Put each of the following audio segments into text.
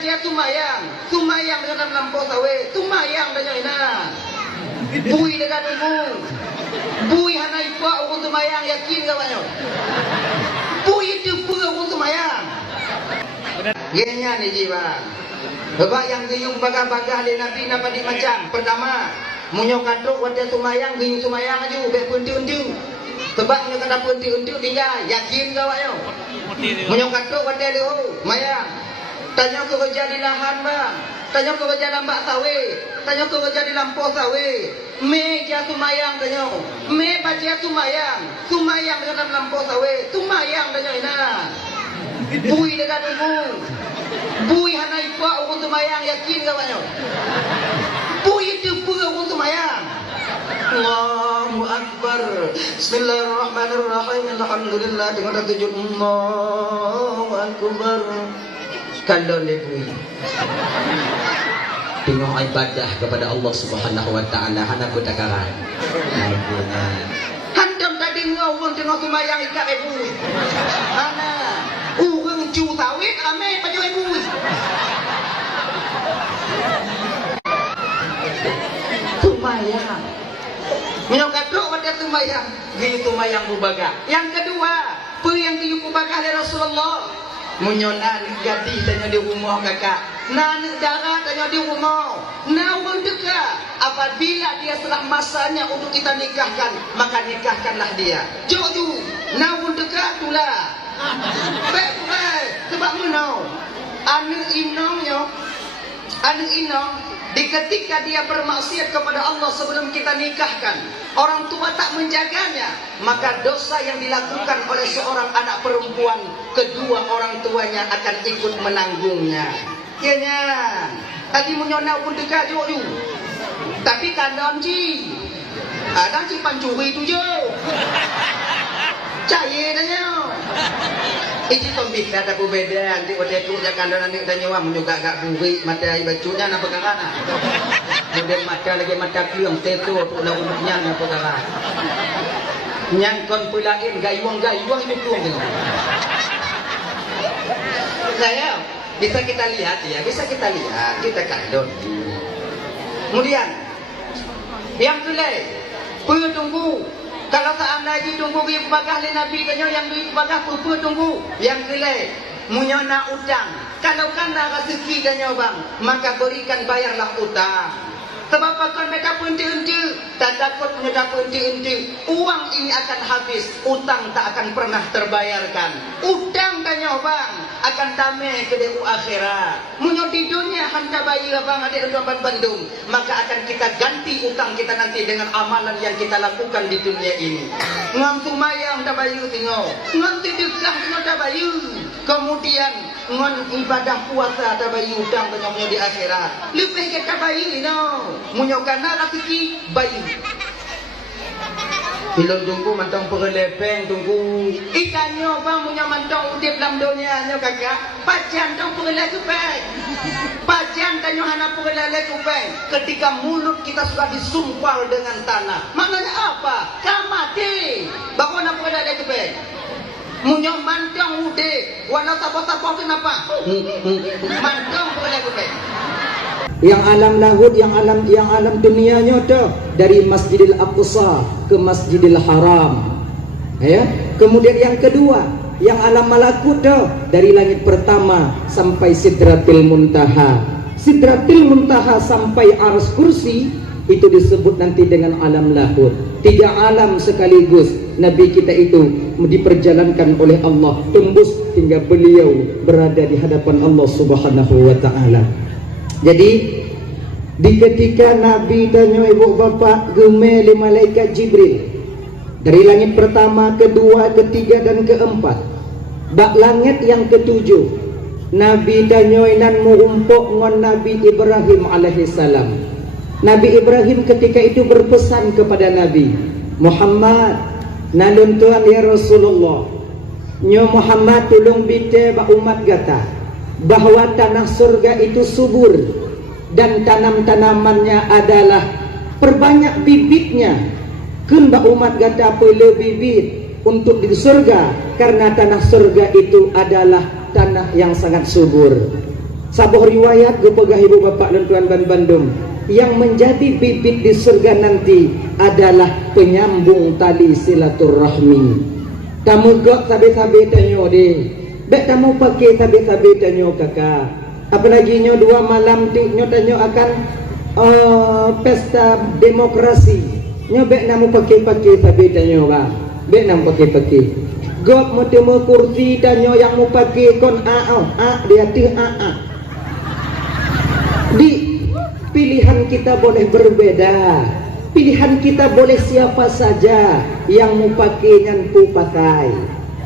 Dia tumayang dengan lampau sawe, tumayang dengan ina. Bui dengan ibu, bui hana ibu aku tumayang yakin gak banyak. Bui itu pun aku tumayang. Genya nih jiwa. Sebab yang gayung bagah-bagah di Nabi di macam pertama, munyok kaduk wadah tumayang gayung tumayang aja, bek penting-penting. Sebab munyok kaduk penting-penting tinggal yakin gak banyak. Munyok kaduk wadah leho, mayang. Tanya ke kerja di lahan bang, tanya ke kerja lambak sawe, tanya ke kerja di lampau sawe. Me dia tumayang tanya, me baca tumayang dengan lampau sawe, tumayang tanya ina. Bui dengan ibu, bui hana ibu aku tumayang yakin gak banyak. Bui itu pun aku tumayang. Allahu Akbar. Bismillahirrahmanirrahim. Alhamdulillah dengan tujuh Allahu Akbar. Kalau lebih tengok ibadah kepada Allah Subhanahu Wa Taala hana kutakaran. Handam tadi ngawun tengok tumayang ikat ibu. Hana urang cu sawit ame baju ibu. Tumayang. Minyak kaduk pada tumayang. Gini tumayang bubaga. Yang kedua, apa yang diubaga oleh Rasulullah? Munyonan gadi tanya di rumah kakak, nan darah tanya di rumah, nawan dekat. Apabila dia setelah masanya untuk kita nikahkan, maka nikahkanlah dia. Jodoh, nawan dekat tulah. Baik, sebab menau. Anu inong, di ketika dia bermaksiat kepada Allah sebelum kita nikahkan, orang tua tak menjaganya, maka dosa yang dilakukan oleh seorang anak perempuan, kedua orang tuanya akan ikut menanggungnya. Ianya, tadi menyona pun dekat juga. Tapi kandang ji, ada si pancuri tu je. Cahaya tanya. Ini pembeda ada perbedaan. Nanti waktu itu jangan ada nanti tanya wah juga agak buri mata air bacunya apa karana. Kemudian mata lagi mata kliang teto untuk lalu nyang apa karana. Nyang kon pulain gayuang ini tuang tengok. Saya bisa kita lihat ya, kita kandung. Kemudian yang kedua, perlu tunggu. Kalau seandainya tunggu dia bagah le Nabi tanya yang duit bagah pupu tunggu. Yang kelai munyona utang. Kalau kanda rezeki tanya bang, maka berikan bayarlah utang. Sebab akan beta penti-enti, tak dapat punya penti-enti. Uang ini akan habis, utang tak akan pernah terbayarkan. Utang tanya bang, akan damai ke deku akhirat. Munyo di dunia hanta bayi bang adik dan Bandung, maka akan kita ganti utang kita nanti dengan amalan yang kita lakukan di dunia ini. Ngantu mayang tak bayu tengok, nganti dekah tengok tak bayu. Kemudian ngan ibadah puasa tak bayu utang tengoknya di akhirat. Lebih kita bayu no. Munyo kana rezeki bayu. Ilon tunggu mantong perlepeng tunggu. Ikannya bang punya mantong udip dalam dunia nya kakak. Pajan tong perle kupeng. Pajan tanyo hana perle kupeng. Ketika mulut kita sudah disumpal dengan tanah. Maknanya apa? Kamati. Bagaimana perle kupeng? Munyo mantong udip. Walau tapo-tapo kenapa? Mantong perle kupeng. Yang alam lahud, yang alam dunianya tu dari Masjidil Aqsa ke Masjidil Haram. Ya. Kemudian yang kedua, yang alam malakut tu dari langit pertama sampai Sidratil Muntaha. Sidratil Muntaha sampai Arsy Kursi itu disebut nanti dengan alam lahud. 3 alam sekaligus Nabi kita itu diperjalankan oleh Allah tembus hingga beliau berada di hadapan Allah Subhanahu wa taala. Jadi di ketika Nabi tanya ibu bapa gemel malaikat Jibril dari langit pertama, kedua, ketiga dan keempat, bak langit yang ketujuh, Nabi tanya nan murumpok ngon Nabi Ibrahim alaihissalam. Nabi Ibrahim ketika itu berpesan kepada Nabi Muhammad, nalun tuan ya Rasulullah, nyo Muhammad tolong bite ba umat gata bahwa tanah surga itu subur dan tanam-tanamannya adalah perbanyak bibitnya. Kunda umat gata perlu bibit untuk di surga karena tanah surga itu adalah tanah yang sangat subur. Sabuh riwayat gepegah ibu bapak dan tuan ban Bandung, yang menjadi bibit di surga nanti adalah penyambung tali silaturahmi. Kamu gak sabi-sabi tanyo deh, bek kamu pakai sabi-sabi tanyo kakak. Apalagi nyo 2 malam ti nyo tanyo akan pesta demokrasi. Nyo bek namu pakai sabi tanyo ba, bek namu pakai. Gak mau temu kursi tanyo yang mau pakai kon dia ti Di pilihan kita boleh berbeda, pilihan kita boleh siapa saja, yang mau pakai nyanpu pakai,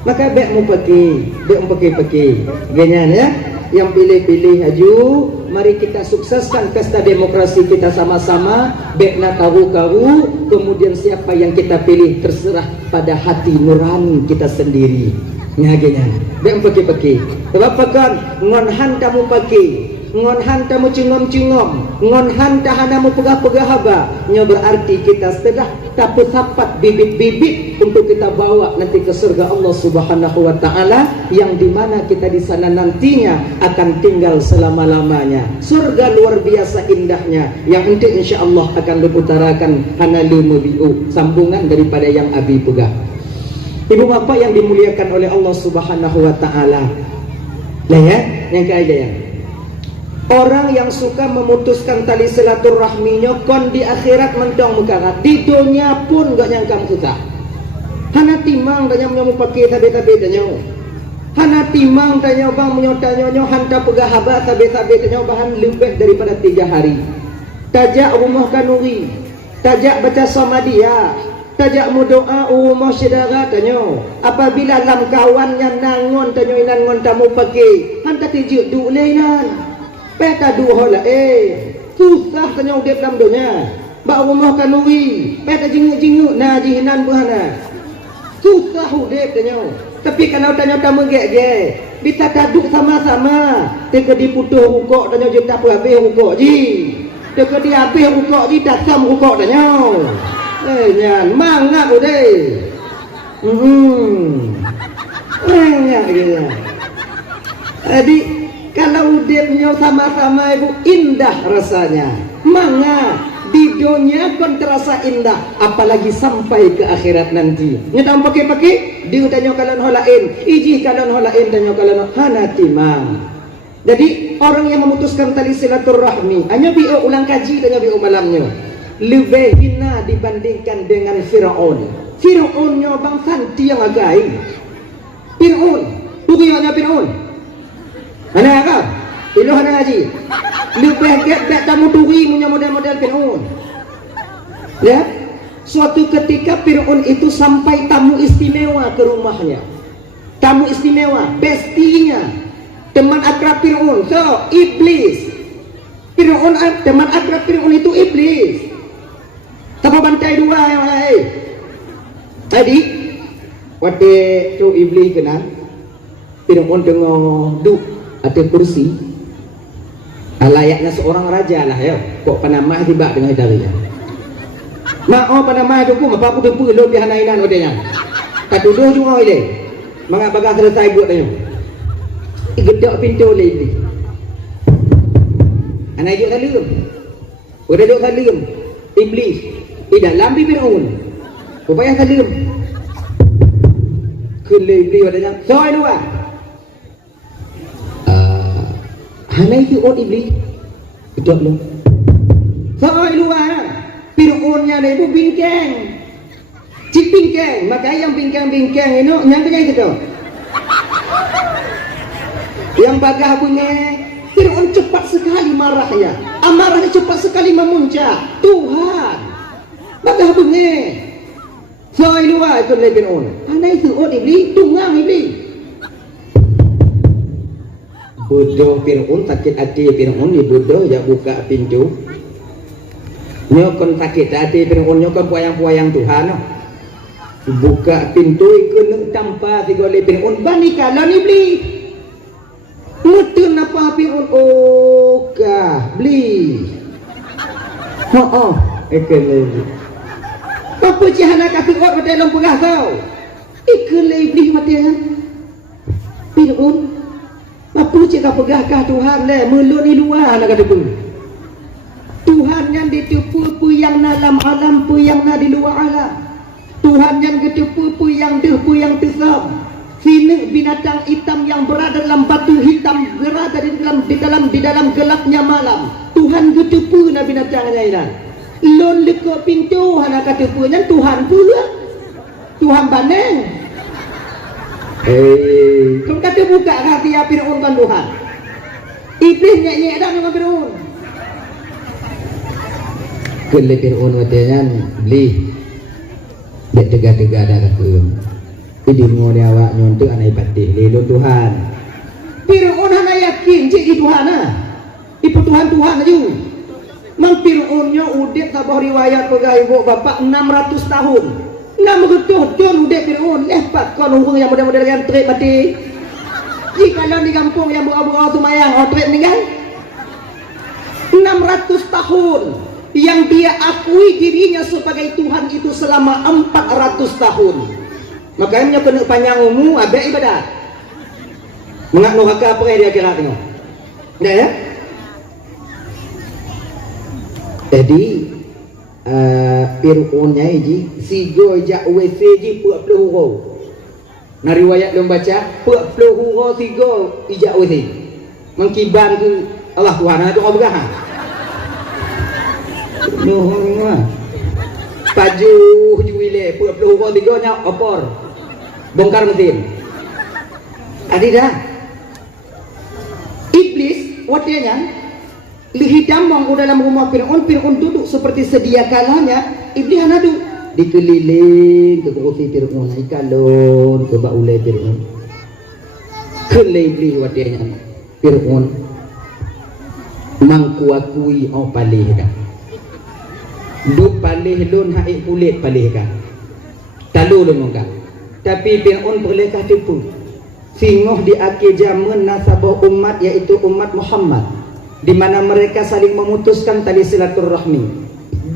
maka bek mau pakai, ganyan ya. Yang pilih-pilih aju, mari kita sukseskan pesta demokrasi kita sama-sama. Bek nak karu-karu, kemudian siapa yang kita pilih terserah pada hati nurani kita sendiri. Nyagenya, bek pakai. Sebab kan ngonhan kamu pakai, ngonhan kamu cingom-cingom, ngonhan tahanamu pegah-pegah haba. Nya berarti kita setelah dapat sapat bibit-bibit untuk kita bawa nanti ke surga Allah Subhanahu wa taala, yang dimana kita di sana nantinya akan tinggal selama-lamanya. Surga luar biasa indahnya, yang nanti insyaallah akan diutarakan hanalu mubiu, sambungan daripada yang abi pegah. Ibu bapak yang dimuliakan oleh Allah Subhanahu wa taala. Lah ya, yang kaya ya. Orang yang suka memutuskan tali silaturahminya kon di akhirat mentong mekarat, di dunia pun gak nyangka susah. Hana timang tanya mau pakai tabe-tabe tanya. Hana timang tanya bang menyotanyo hanta pegah haba tabe-tabe tanya bahan lebih daripada 3 hari. Tajak rumah kanuri, tajak baca samadiyah, tajak mudoa rumah saudara tanya. Apabila lam kawannya nangon tanya nangon tamu pakai, hanta tijuk du leinan. Peta dua hola susah tanya udep dalam dunia. Bak rumah kanuri, peta jinguk-jinguk na jihinan buhana. Susah udep tanya. Tapi kalau tanya tamu gek, kita kaduk sama-sama. Teka diputuh rukuk tanya je tak habis rukuk ji. Teka di habis rukuk ji tak sam rukuk tanya. Nyan mangap ude. Nyan gitu. Jadi kalau udepnya sama-sama ibu indah rasanya, manga di dunia kon terasa indah, apalagi sampai ke akhirat nanti. Nyetang pakai dia tanya kalian holain, iji kalian holain tanya kalian hana timang. Jadi orang yang memutuskan tali silaturahmi hanya bio ulang kaji tanya bio malamnya lebih hina dibandingkan dengan Firaun. Firaunnya bangsa yang agai. Firaun, bukanya Firaun. Mana kau? Ilu hana haji. Lebih gak tamu duri punya model-model Fir'aun. Ya, suatu ketika Fir'aun itu sampai tamu istimewa ke rumahnya. Tamu istimewa, bestinya, teman akrab Fir'aun. So, iblis. Fir'aun, teman akrab Fir'aun itu iblis. Tapa bantai 2 yang lain. Tadi, waktu tu iblis kena, Fir'aun tengok duduk atas kursi, layaknya seorang raja lah ya. Kok panamah tiba dengan darinya. Mak panamah tu pun apa aku tu lo di hanainan odenya. Katuduh juga ile. Mangak bagah selesai buat tanya. Gedok pintu le. Anak duduk salim. Udah duduk salim. Iblis di dalam Fir'aun. Rupanya salim. Kele iblis odenya. Soal dua. Hanai Fir'aun iblis. Betul lo. Soal luar, Fir'aunnya ada ibu bingkang. Cik bingkang, maka yang bingkang-bingkang itu nyangkanya itu tuh. Yang bagah punya Fir'aun cepat sekali marahnya. Amarahnya cepat sekali memuncak. Tuhan, bagah punya. Soal luar itu le Fir'aun. Hanai Fir'aun iblis, tunggang iblis. Bodoh Fir'aun, sakit hati Fir'aun, bodoh ya buka pintu. Nyokon sakit hati Fir'aun, nyokon puayang-puayang Tuhan. Buka pintu ikut tanpa tiga oleh Fir'aun, bani kalan iblis. Mutun apa Fir'aun? Oh kah beli. Ikut apa cihana kasih orang pada dalam pegah kau? Ikut iblis mati kan? Fir'aun Apa cakap pegahkah Tuhan le melun di luar nak kata pun. Tuhan yang ditipu pu yang dalam alam pu yang di luar alam. Tuhan yang ditipu pu yang deh pu yang tesam. Sini binatang hitam yang berada dalam batu hitam berada di dalam gelapnya malam. Tuhan ditipu na binatangnya ini. Lon leko pintu hana kata punya Tuhan pula. Tuhan baneng. Kau kata buka hati ya Fir'aun kan Tuhan. Iblis nyek-nyek dah dengan Fir'aun. Kele Fir'aun watenya beli. Dia tegak-tegak dah kata. Idi ngone awak nyontek anai patih lelon Tuhan. Fir'aun hana yakin cik Tuhan ah. Ibu Tuhan aja. Mang Fir'aunnya udah tabah riwayat pegai ibu bapak 600 tahun. Nama betul-betul udah Fir'aun lepas kau nunggu yang model-model yang trip mati. Jika di kampung yang buah-buah semayang trip meninggal 600 tahun yang dia akui dirinya sebagai Tuhan itu selama 400 tahun. Makanya kena panjang umur abek ibadat. Mengak neraka apa yang dia kira tengok. Dah ya? Jadi Fir'aunnya ini sigo jak WC ji 40 huruf. Nah riwayat dia baca 40 huruf sigo ijak WC. Mengkiban ke Allah Tuhan itu kau berah. Nuh paju juile 40 huruf sigo nya opor. Bongkar mesin. Adi dah. Iblis watenya hitam mangku dalam rumah Fir'aun duduk seperti sedia kalanya. Iblis hanadu dikeliling ke kursi Fir'aun, ikalon ke baulai Fir'aun. Kelibli watenya Fir'aun mangkuakui au palih dah. Duk palih lon haik kulit palih kan. Talu lon kan. Tapi Fir'aun berlekah tipu. Singoh di akhir zaman nasabah umat yaitu umat Muhammad, di mana mereka saling memutuskan tali silaturahmi.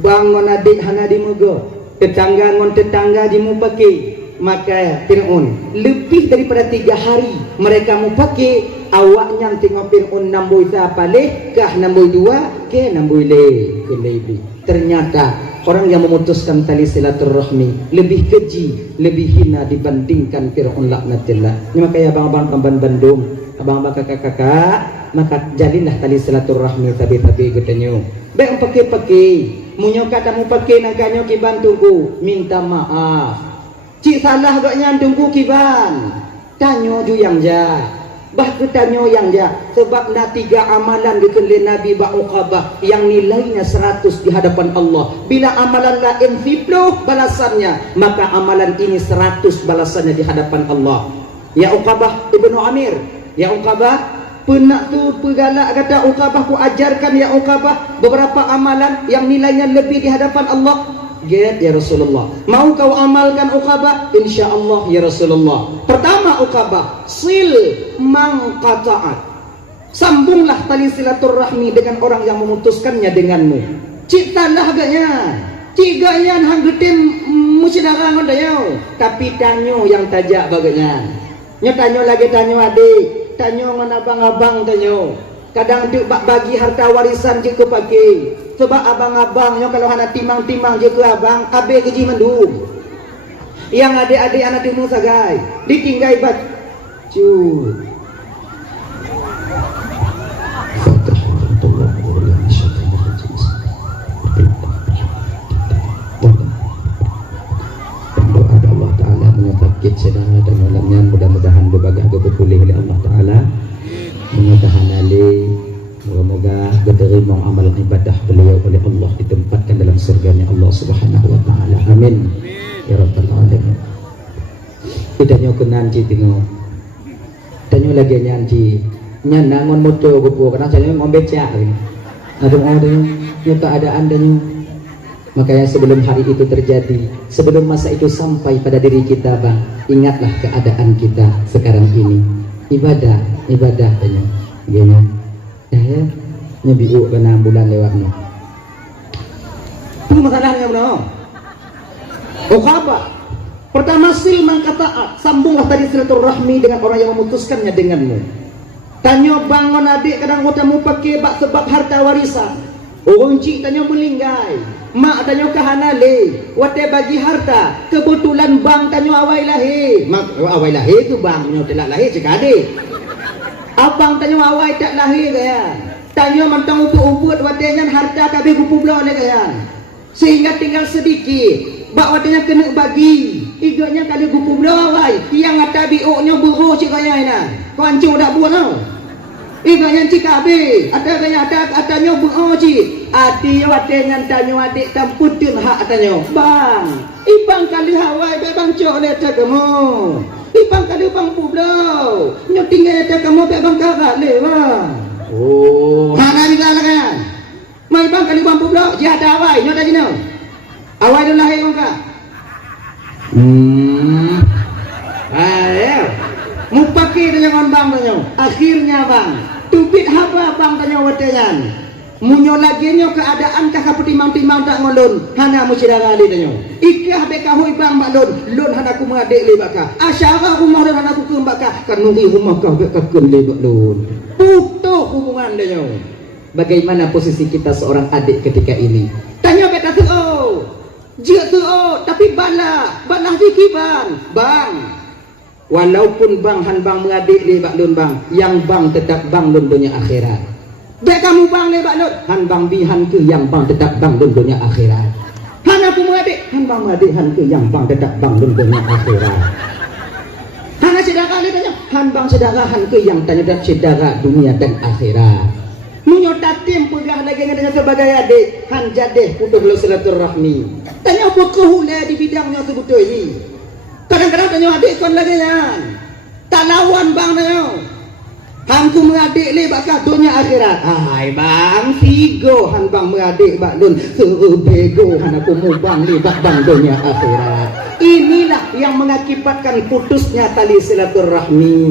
Bangun adik hana dimugo, tetangga ngon tetangga dimupaki. Maka Fir'aun lebih daripada 3 hari mereka mupaki. Awaknya tengok Fir'aun namboi siapa leh kah namboi 2 ke namboi le ke lebih. Ternyata orang yang memutuskan tali silaturahmi lebih keji, lebih hina dibandingkan Fir'aun laknatillah. Ini makanya abang-abang pemban Bandung, abang-abang kakak-kakak, maka jalinlah tali silaturahmi tabi-tabi katanya. Baik pakai-pakai, munyo kata mu pakai nangkanyo kiban tunggu, minta maaf. Cik salah gaknya tunggu kiban. Tanyo ju yang ja. Bah ketanyo yang ja, sebab na 3 amalan dikenli Nabi Ba'uqabah yang nilainya 100 di hadapan Allah. Bila amalan lain 10 balasannya, maka amalan ini 100 balasannya di hadapan Allah. Ya Uqabah ibnu Amir, ya Uqabah penak tu pegalak kata Uqabah ku ajarkan ya Uqabah beberapa amalan yang nilainya lebih di hadapan Allah. Get ya Rasulullah. Mau kau amalkan Uqabah? InsyaAllah ya Rasulullah. Pertama Uqabah, sil man qata'at. Sambunglah tali silaturahmi dengan orang yang memutuskannya denganmu. Ciptalah agaknya. Tiganya hang getim musidara ngondayau. Tapi tanyo yang tajak bagainya. Nyo tanyo lagi tanyo adik, tanyo ngan abang-abang tanyo. Kadang tu bagi harta warisan je ke pakai. Sebab abang-abangnya kalau hana timang-timang je ke abang, abe keji mendung. Yang adik-adik anak timu sagai, ditinggai bat. Cu. Berdoa Allah Ta'ala menyebabkan saudara dan malamnya mudah-mudahan berbahagia berpulih oleh Allah Ta'ala. Mudah-mudahan alih. Moga-moga diterima amal ibadah beliau oleh Allah, ditempatkan dalam surganya Allah Subhanahu wa taala. Amin. Ya rabbal alamin. Kita nyokenan ci tengok. Tanyo lagi nyanci. Nyan nangon moto gopo karena saya mau becak. Adung orang nyo keadaan danyo. Makanya sebelum hari itu terjadi, sebelum masa itu sampai pada diri kita, Bang, ingatlah keadaan kita sekarang ini. Ibadah tanyo. Gini. Ya, nyebiu kena bulan lewat no. Itu masalahnya bro. Uqabah. Pertama sil man qata'at, sambunglah tadi silaturahmi dengan orang yang memutuskannya denganmu. Tanya bangun adik kadang kota mu pakai bak sebab harta warisan. Orang cik tanya melinggai. Mak tanya kahanale. Wate bagi harta. Kebetulan bang tanya awai lahir. Mak awai lahir tu bang tanya telak lahir cik adik. Abang tanya awai tak lahir kaya. Tanya mantang uput-uput watenya harta kabeh kupu belah ni kaya. Sehingga tinggal sedikit. Bak watenya kena bagi. Igaknya kali kupu belah awai. Yang ada bioknya buruh cik kaya ina. Kau hancur dah buat tau. Igaknya cik kabeh. Ada kaya atanya buruh cik. Ati watenya tanya adik tamputun hak atanya. Bang. Ibang kali hawai bebang cok letak kamu. Ibang kali bang pulau. Nyo tinggal letak kamu bebang kakak lewat. Oh, mana bisa lah kan? Mai bang kali bang pulau, dia ada awai, nyo tadi no. Awai tu lahir kau. Ayo, mu pakai dengan bang tanya. Akhirnya bang, tubit haba bang tanya watenan. Munyo lagi nyo keadaan kah timang-timang tak ngolon. Hana mu sidara ali tanya. Ikah beka hui bang maklon, lon hana ku mengadik lebaka. Asyara rumah lon hana ku kembaka. Kanuri rumah kau beka kun lebak lon. Putuh hubungan tanya. Bagaimana posisi kita seorang adik ketika ini? Tanya beta tu oh. Jia tu oh, tapi bala dikit bang. Bang. Walaupun bang han bang mengadik lebak lon bang, yang bang tetap bang lon dunia akhirat. Baik kamu bang lebak lon, han bang bihan ke yang bang tetap bang lon dunia akhirat. Han aku mengadik, han bang mengadik han ke yang bang tetap bang lon dunia akhirat. Han saudara ni tanya, han bang saudara han ke yang tanya dak saudara dunia dan akhirat. Menyota tim pegah lagi dengan sebagai adik, han jadeh putus silaturahmi. Tanya apa kehula di bidangnya sebetul ini. Kadang-kadang tanya adik kon lagi kan. Tak lawan bang tanya. Hangku mengadik le bakal dunia akhirat. Hai bang, figo han bang mengadik bak lun sebego han aku mu bang le bak bang dunia akhirat. Inilah yang mengakibatkan putusnya tali silaturahmi.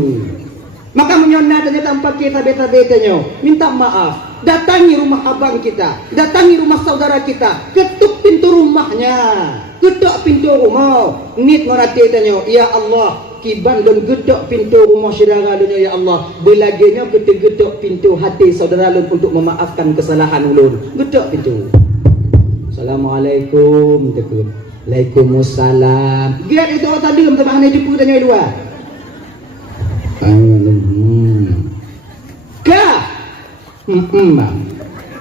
Maka menyona tanya tanpa kita beta-betanya, minta maaf. Datangi rumah abang kita, datangi rumah saudara kita, ketuk pintu rumahnya, ketuk pintu rumah. Nit ngorati tanya, ya Allah. Kiban dan gedok pintu rumah saudara lunya ya Allah. Belaginya kita gedok pintu hati saudara lun untuk memaafkan kesalahan ulun. Gedok pintu. Assalamualaikum tekun. Waalaikumsalam. Giat itu orang tadi untuk mana jumpa tanya luar. Ka. Bang.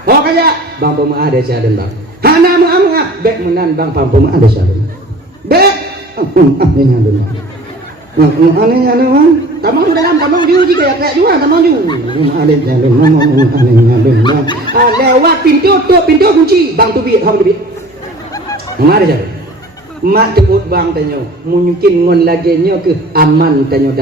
Oh kaya bang pemah ada jalan bang. Hana muamah bek menan bang pemah ada jalan. Bek. Ini ada bang. Anehnya bang, tamang dalam tamang juga ya kayak juga tamang juga. Anehnya bang, lewat pintu tuh pintu kunci, bang tu biar, kamu tu biar. Mana ada? Mak tebut bang tanya, mungkin ngon lagi nyo ke aman tanya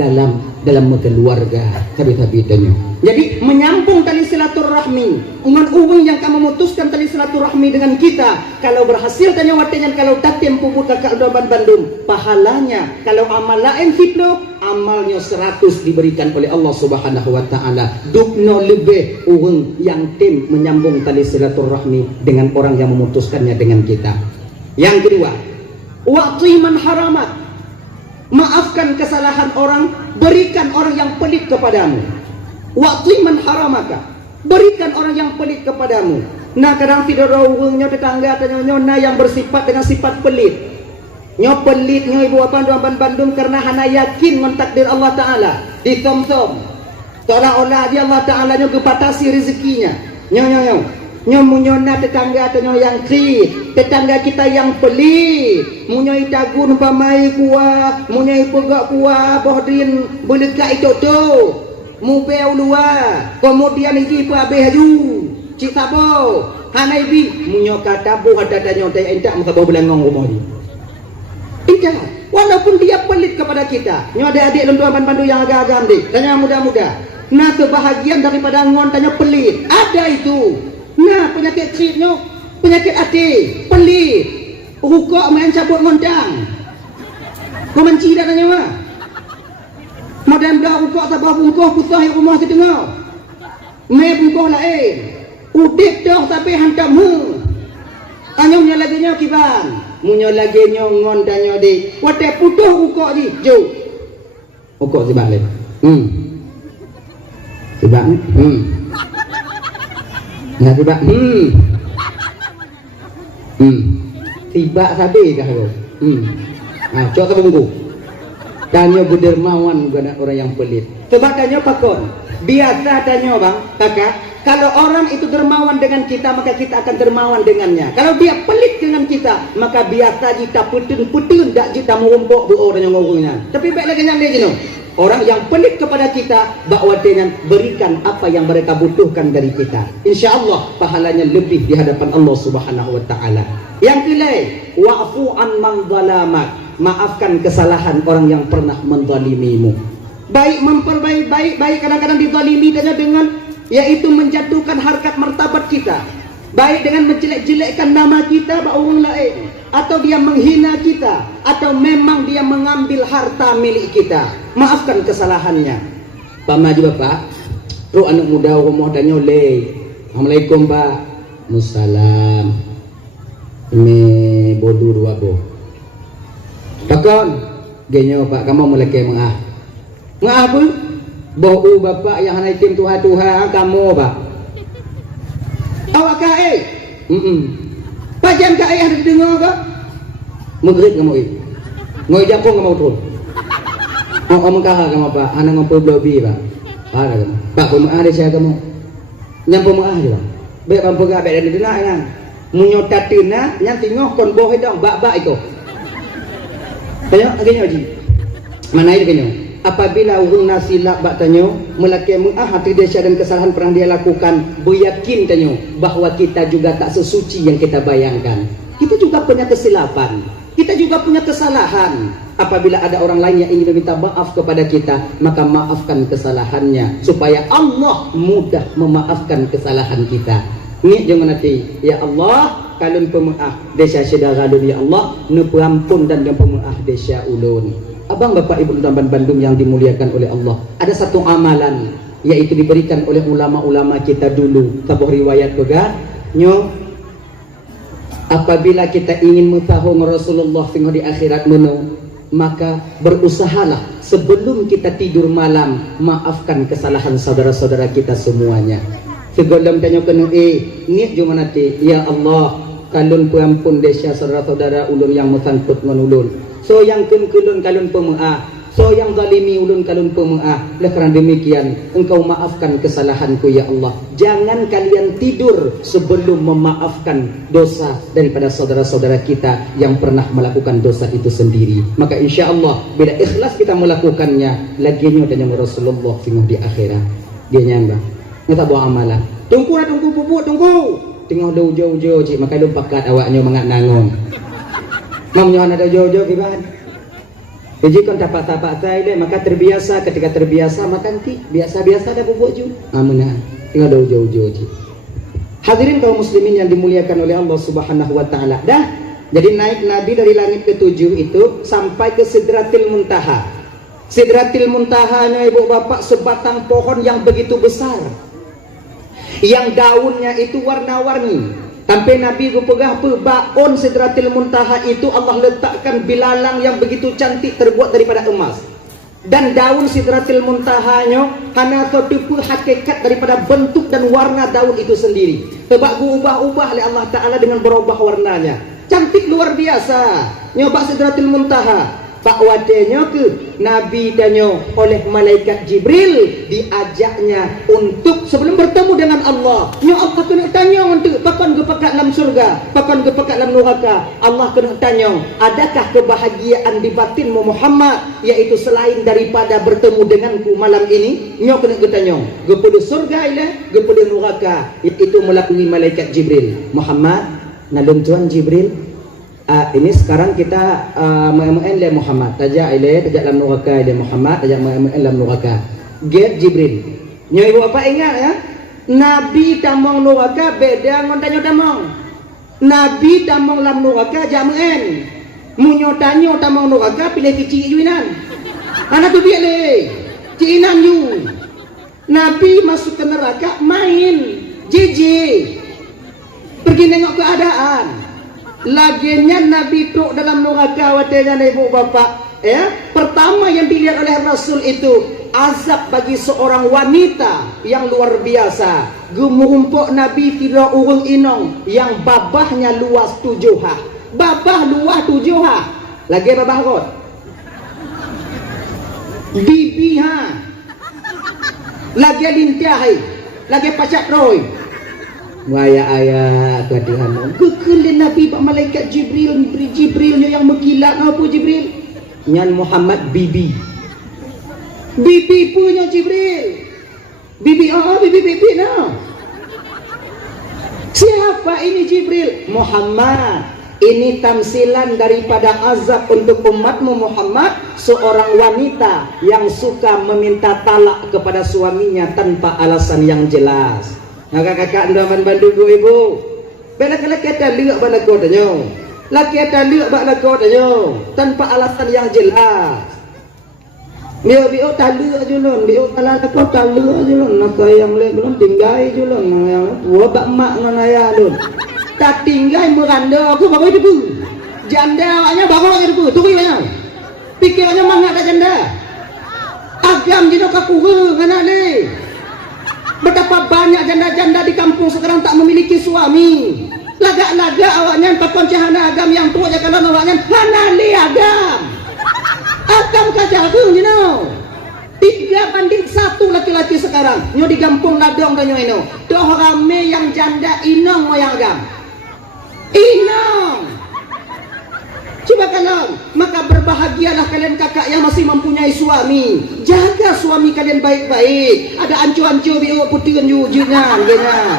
dalam keluarga, tapi tanya. Jadi menyambung tali silaturahmi, ungan yang kamu memutuskan tali silaturahmi dengan kita. Kalau berhasil tanya watenya, kalau tak tempu buka ke Bandung, pahalanya. Kalau amal lain fitno, amalnya 100 diberikan oleh Allah Subhanahu Wa Taala. Dukno lebih orang yang tim menyambung tali silaturahmi dengan orang yang memutuskannya dengan kita. Yang kedua, wa'ti man haramat. Maafkan kesalahan orang, berikan orang yang pelit kepadamu. Wa'ti man haramaka. Berikan orang yang pelit kepadamu. Nah kadang tidak rawungnya tetangga tanya nyona yang bersifat dengan sifat pelit. Nyo pelit nyo ibu apa Bandung karena hana yakin dengan takdir Allah Taala. Ditom-tom. Seolah-olah dia Allah Taala nyo kepatasi rezekinya. Nyo munyona tetangga tanya yang krit, tetangga kita yang pelit. Munyai tagun pamai kuah, munyai pegak kuah, bohdin beleka itu tu. Mubeu luar, kemudian iki pa behaju, cik tabo, hanai bi, munyo kata bu ada tanya tanya entak muka bau belangong rumah ni. Tidak, walaupun dia pelit kepada kita, nyo ada adik lentuan pandu yang agak-agak amdik, tanya muda-muda. Nah kebahagiaan daripada ngon tanya pelit, ada itu. Nah penyakit cipno, penyakit hati, pelit, rukuk main cabut ngondang. Kau menci dah tanya mah. Modern dah rukuk sabah bungkuh pusah rumah setengah. Me bungkuh lain. Udip dah tapi hantam hu. Anyongnya lagi nyo kiban. Munyo lagi nyo ngon danyo di. Wate putuh rukuk di. Jo. Rukuk si balik. Tiba Nah tiba tiba sabi kah lo? Nah, coba tunggu. Tanyo berdermawan bukan orang yang pelit. Coba tanyo pakon. Biasa tanyo bang, kakak. Kalau orang itu dermawan dengan kita, maka kita akan dermawan dengannya. Kalau dia pelit dengan kita, maka biasa kita putun tak kita mengumpuk bu orang yang ngomongnya. Tapi baik lagi yang dia jenuh. Orang yang pelit kepada kita, bakwa dengan berikan apa yang mereka butuhkan dari kita. Insya Allah pahalanya lebih di hadapan Allah Subhanahu Wa Taala. Yang kelai, wa'fu an man zalamak. Maafkan kesalahan orang yang pernah menzalimimu. Baik memperbaik kadang-kadang dizalimi dengan yaitu menjatuhkan harkat martabat kita, baik dengan menjelek-jelekkan nama kita bagi orang lain, atau dia menghina kita, atau memang dia mengambil harta milik kita. Maafkan kesalahannya. Pak Maju Bapak, ru anak muda rumah danyo le. Assalamualaikum Pak. Musalam. Ini bodoh dua boh. Pakon, genyo Pak, kamu mulai ke mengah. Mengah pun? Bau bapak yang hanai tim Tuhan kamu Pak. Awak kae? Pajan kae yang dengar Pak? Maghrib kamu i. Ngoy japong kamu turun. Mau mengkah kamu Pak, anak ngopo blobi Pak. Ada kamu. Pak pemaah deh saya kamu. Nyam pemaah je Pak. Baik pampu ka baik dari dina kan. Munyo tatuna nyam tingoh kon boh dong bak-bak iko. Tanya agaknya Haji. Mana itu kenyo? Apabila urung nasilak bak tanyo melaki hati dia dan kesalahan pernah dia lakukan, beryakin tanyo bahwa kita juga tak sesuci yang kita bayangkan. Kita juga punya kesilapan, kita juga punya kesalahan. Apabila ada orang lain yang ingin meminta maaf kepada kita, maka maafkan kesalahannya supaya Allah mudah memaafkan kesalahan kita. Ni jangan nanti ya Allah kalun pemaaf desa saudara ya Allah nu perampun dan yang pemaaf desa ulun. Abang Bapak Ibu Tamban Bandung yang dimuliakan oleh Allah, ada satu amalan yaitu diberikan oleh ulama-ulama kita dulu. Tabuh riwayat juga nyo, apabila kita ingin mengetahui Rasulullah di akhirat menu, maka berusahalah sebelum kita tidur malam maafkan kesalahan saudara-saudara kita semuanya. Segolom tanya kena ni cuma nanti ya Allah kalun perampun desa saudara-saudara ulun yang mesangkut ngan ulun. So yang kulun kalun pemaaf, so yang zalimi ulun kalun pemaaf. Oleh kerana demikian engkau maafkan kesalahanku ya Allah. Jangan kalian tidur sebelum memaafkan dosa daripada saudara-saudara kita yang pernah melakukan dosa itu sendiri. Maka insya Allah bila ikhlas kita melakukannya, laginya dan yang Rasulullah singguh di akhirat dia nyamba. Kita buat amalan. Tunggu pupuk tunggu. Tengok jauh-jauh cik maka lu pakat awaknya mangat nangon. Mamnya ada jauh-jauh kiban. Jadi kan tapak-tapak saya maka terbiasa, ketika terbiasa makan ti biasa-biasa dah bubuk ju. Amunah. Tinggal jauh-jauh cik. Hadirin kaum muslimin yang dimuliakan oleh Allah Subhanahu Wa Taala. Dah. Jadi naik Nabi dari langit ke-7 itu sampai ke Sidratil Muntaha. Sidratil Muntahanya ibu bapak sebatang pohon yang begitu besar, yang daunnya itu warna-warni. Sampai Nabi pegah baon Sidratil Muntaha itu Allah letakkan bilalang yang begitu cantik terbuat daripada emas. Dan daun Sidratil Muntahanya hanya satu hakikat daripada bentuk dan warna daun itu sendiri. Sebab ubah-ubah oleh Allah Ta'ala dengan berubah warnanya. Cantik luar biasa. Nyoba Sidratil Muntaha. Pak wadenya ke Nabi danyo oleh malaikat Jibril diajaknya untuk sebelum bertemu dengan Allah. Nyo Allah kena tanya untuk papan ke pekat dalam surga, papan ke pekat dalam neraka. Allah kena tanya, adakah kebahagiaan di batinmu Muhammad yaitu selain daripada bertemu denganku malam ini? Nyo kena tanya, kepada surga ile, kepada neraka. Itu melalui malaikat Jibril. Muhammad, nalun tuan Jibril. Ini sekarang kita mengen le Muhammad tajak ile tajak dalam neraka ile Muhammad tajak mengen dalam neraka get Jibril nyo ibu apa ingat ya Nabi tamong neraka beda ngon tanyo tamong Nabi tamong dalam neraka jamen munyo tanyo tamong neraka pilih kecil juinan mana tu dia le ciinan you Nabi masuk ke neraka main jiji pergi nengok keadaan. Laginya Nabi truk dalam neraka watenya ibu bapak ya. Pertama yang dilihat oleh Rasul itu azab bagi seorang wanita yang luar biasa. Gemurumpuk Nabi kira urung inong yang babahnya luas 7 ha. Babah luas 7 ha. Lagi babah kot. Bibi ha. Lagi lintah hai. Lagi pacat roy. Waya ayat ke Tuhan. Kekelin Nabi pak malaikat Jibril yang mengkilat apa Jibril? Nyan Muhammad bibi. Bibi punya Jibril. Bibi bibi no. Siapa ini Jibril? Muhammad. Ini tamsilan daripada azab untuk umatmu Muhammad, seorang wanita yang suka meminta talak kepada suaminya tanpa alasan yang jelas. Kakak-kakak ndaman bandu ibu. Bela laki ada liak bala kodanya. Laki ada liak bala kodanya tanpa alasan yang jelas. Bio talu aja lon, bio talah ko talu aja lon. Nak yang le belum tinggai aja lon. Yang tua bak mak ngan ayah lon. Tak tinggai meranda aku bawa debu. Janda awaknya bawa lagi debu. Tunggu ya. Pikirannya mangak dah janda. Agam jino kakuhe ngana le. Betapa banyak janda-janda di kampung sekarang tak memiliki suami. Lagak-lagak awaknya pakon cahana agam yang tua je kalau awaknya hanali agam. Agam kacau tu you know. 3-1 laki-laki sekarang. Nyo di kampung ladong dan nyo ino. Doh rame yang janda inong moyang agam. Inong. Coba kalian, maka berbahagialah kalian kakak yang masih mempunyai suami. Jaga suami kalian baik-baik. Ada ancu-ancu biu putih anju jenang genang.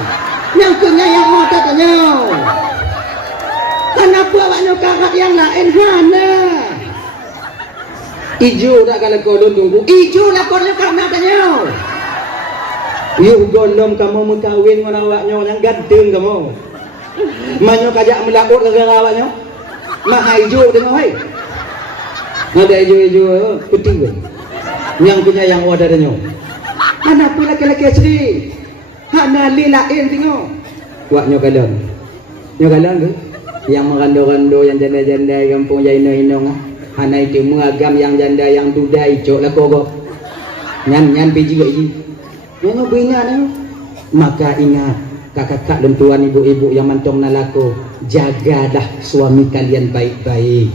Yang punya yang mau tanya. Kenapa awaknya kakak yang lain hana? Ijo tak kalau kolon tunggu. Ijo lah kolon karena tanya. Yuk golom kamu mengkawin dengan awaknya yang ganteng kamu. Manyo kajak melaut dengan awaknya. Mah hijau tengok hai. Ada hijau putih ke? Yang punya yang ada tanya. Anak pun laki-laki asli. Hana lilain tengok. Waknya kalian. Nyo kalian ke? Yang merando-rando yang janda-janda kampung jaino-hinong. Hana itu mengagam yang janda yang duda icok lah kok. Nyan biji ke iji. Nyo beringat ni. Maka ingat kakak-kakak dan tuan ibu-ibu yang mantong nalako, jagalah suami kalian baik-baik.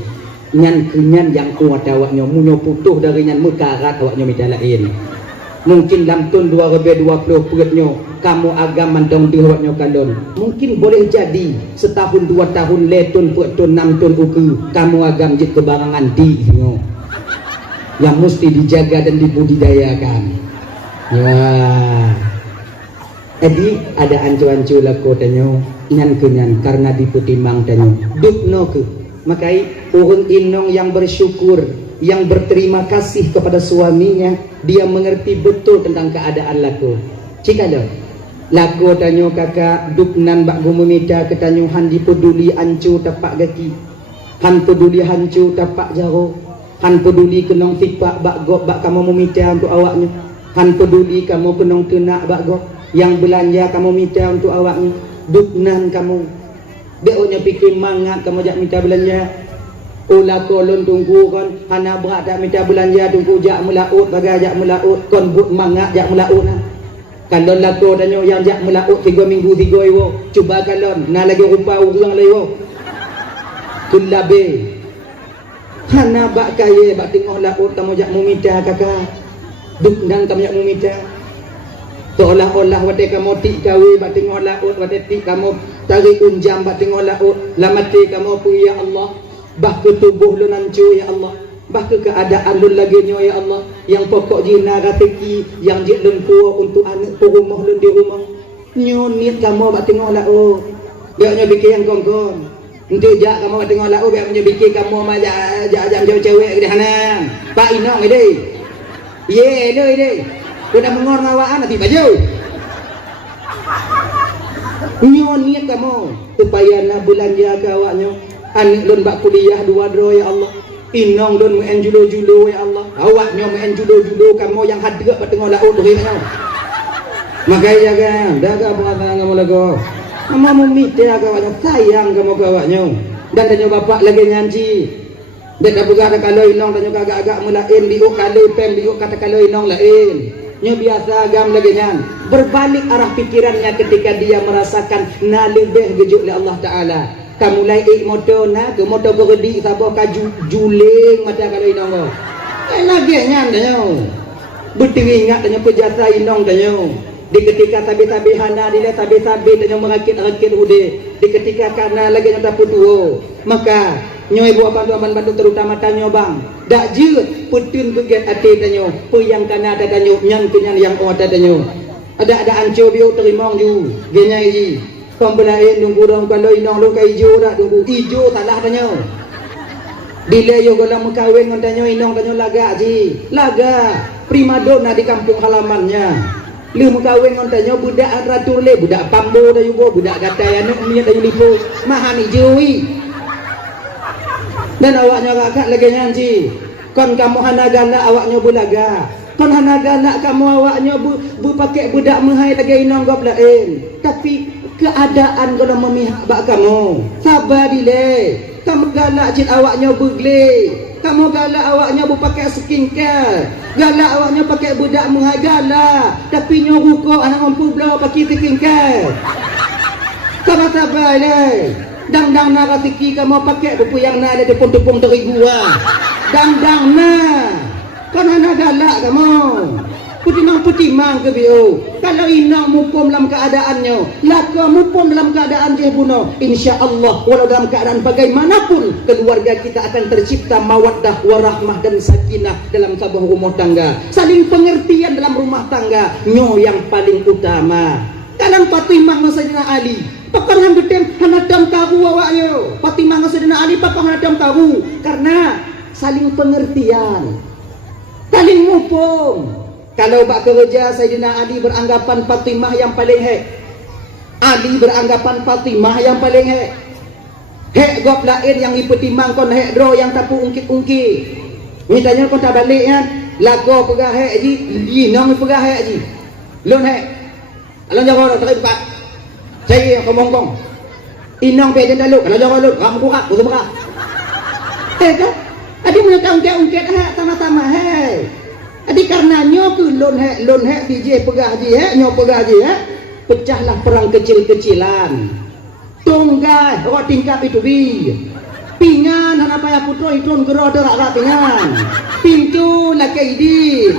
Nyan kenyan yang kuat awaknya munyo putuh dari nyan mekarat awaknya midalain. Mungkin dalam tahun 2020 perutnya kamu agam mantong di awaknya kalon. Mungkin boleh jadi setahun 2 tahun letun perutun 6 tahun uku kamu agam jit kebarangan di nyo. Yang mesti dijaga dan dibudidayakan. Ya. Jadi ada ancu-ancu lako tanyo nyan kenyan karena diputimang tanyo dukno ke makai orang inong yang bersyukur yang berterima kasih kepada suaminya dia mengerti betul tentang keadaan lako cikalo lako tanyo kakak duknan bak gumumita ketanyo han dipeduli ancu tapak gaki han peduli hancu tapak jaro han peduli kenong tipak bak gok bak kamu memita untuk awaknya han peduli kamu kenong kena bak gok yang belanja kamu minta untuk awaknya duknan kamu beonya pikir mangat kamu jak minta belanja ulah kolon tunggu kon hana berat tak minta belanja tunggu jak melaut bagai jak melaut kon but mangat jak melaut nah. Kalau lako danyo yang jak melaut 3 minggu 3 euro cuba kalon na lagi rupa orang lewo kulabe hana bak kaya bak tengok laut kamu jak meminta kakak duknan kamu jak meminta seolah-olah wate kamu tik kawe bak tengok laut wate tik kamu tarik unjam bak tengok laut lamati kamu pu ya Allah bah ke tubuh lu nancu ya Allah bah ke keadaan lu lagi nyo ya Allah yang pokok jina rateki yang jik lengku untuk anak tu rumah lu di rumah nyo niat kamu bak tengok laut biar nyo bikin yang kongkong untuk jak kamu bak tengok laut biar nyo bikin kamu ma jak cewek ke sana pak inong ide ye ide kau dah mengor ngawaan nanti baju. Nyo niat kamu supaya na belanja ke awaknya. Anak lon bak kuliah 2 dro ya Allah. Inong lon main judo-judo ya Allah. Awaknya main judo-judo kamu yang hadrak bak tengok laut derinyo. Maka jaga, jaga pengatangan kamu lagu. Kamu memikir ke awaknya, sayang kamu ke awaknya. Dan tanya bapak lagi nyanci. Dia tak buka kalau inong tanya agak-agak mulain biuk kalau pem biuk kata kalau inong lain. Nyo biasa agam lagi nyan. Berbalik arah pikirannya ketika dia merasakan na lebih gejuk oleh Allah Ta'ala. Kamu mulai motor na ke motor beredi sabah kaju juling mata kalau inong. Lagi nyan danyo. Berteringat danyo pejasa inong danyo. Di ketika tabi-tabi hana dia tabi-tabi danyo merakit-rakit ude. Di ketika kana lagi nyo tapu tuo. Maka nyo ibu apa tu aman bantu terutama tanyo bang. Dak jeut putun beget ati tanyo. Pu yang kana ada tanyo nyan kenyan yang ada tanyo. Ada anco biu terimong ju. Genya iji. Pembelain nunggu dong kalau inong lu kai hijau dah nunggu hijau talah tanyo. Bila yo golang mengkawin ngan tanyo inong tanyo laga ji. Laga primadona di kampung halamannya. Lu mengkawin ngan tanyo budak ratur le budak pambo dah yubo budak gatai anu minya dah lipo mahani jewi. Dan awaknya kakak lagi nyanji. Kon kamu hanagala awaknya bulaga. Kon hanagala kamu awaknya bu pakai budak menghai lagi inong gop lain. Tapi keadaan kalau memihak bak kamu sabar dile. Kamu galak cit awaknya begle. Kamu galak awaknya bu pakai skincare. Galak awaknya pakai budak menghai galak. Tapi nyoruko anak mampu belau pakai skincare. Kamu sabar le. Dang-dang na ratiki kamu pakai buku yang na ada tepung-tepung terigu ah. Dang-dang na. Kan anak galak kamu. Putimang ke bio. Kalau inang mupom dalam keadaannya, laka mupom dalam keadaan dia bunuh. InsyaAllah walau dalam keadaan bagaimanapun keluarga kita akan tercipta mawaddah warahmah dan sakinah dalam sebuah rumah tangga. Saling pengertian dalam rumah tangga. Nyo yang paling utama. Dalam Fatimah Sayyidina Ali. Pakar yang gedem hanadam tahu awaknya. Fatimah Sayyidina Ali pakar hanadam tahu. Karena saling pengertian. Saling mupom. Kalau bak kerja Sayyidina Ali beranggapan Fatimah yang paling hek. Ali beranggapan Fatimah yang paling hek. Hek gop lain yang dipertimbang kon hek dro yang tapu ungkit-ungkit. Mitanya kon tak balik kan. Lago pegah hek ji, linong pegah hek ji. Lon hek. Alon jago tak buka. Saya yang komong-kong. Inong pe jen dalu. Kalau jago lu, kamu buka, buka buka. Kan? Adi mun tak ungkit-ungkit hek sama-sama hek. Jadi karena nyo lon hek DJ pegah ji hek nyo pegah ji hek pecahlah perang kecil-kecilan. Tunggai orang tingkap itu bi. Pingan hana payah putro itun gero derak pingan. Pintu lakai di.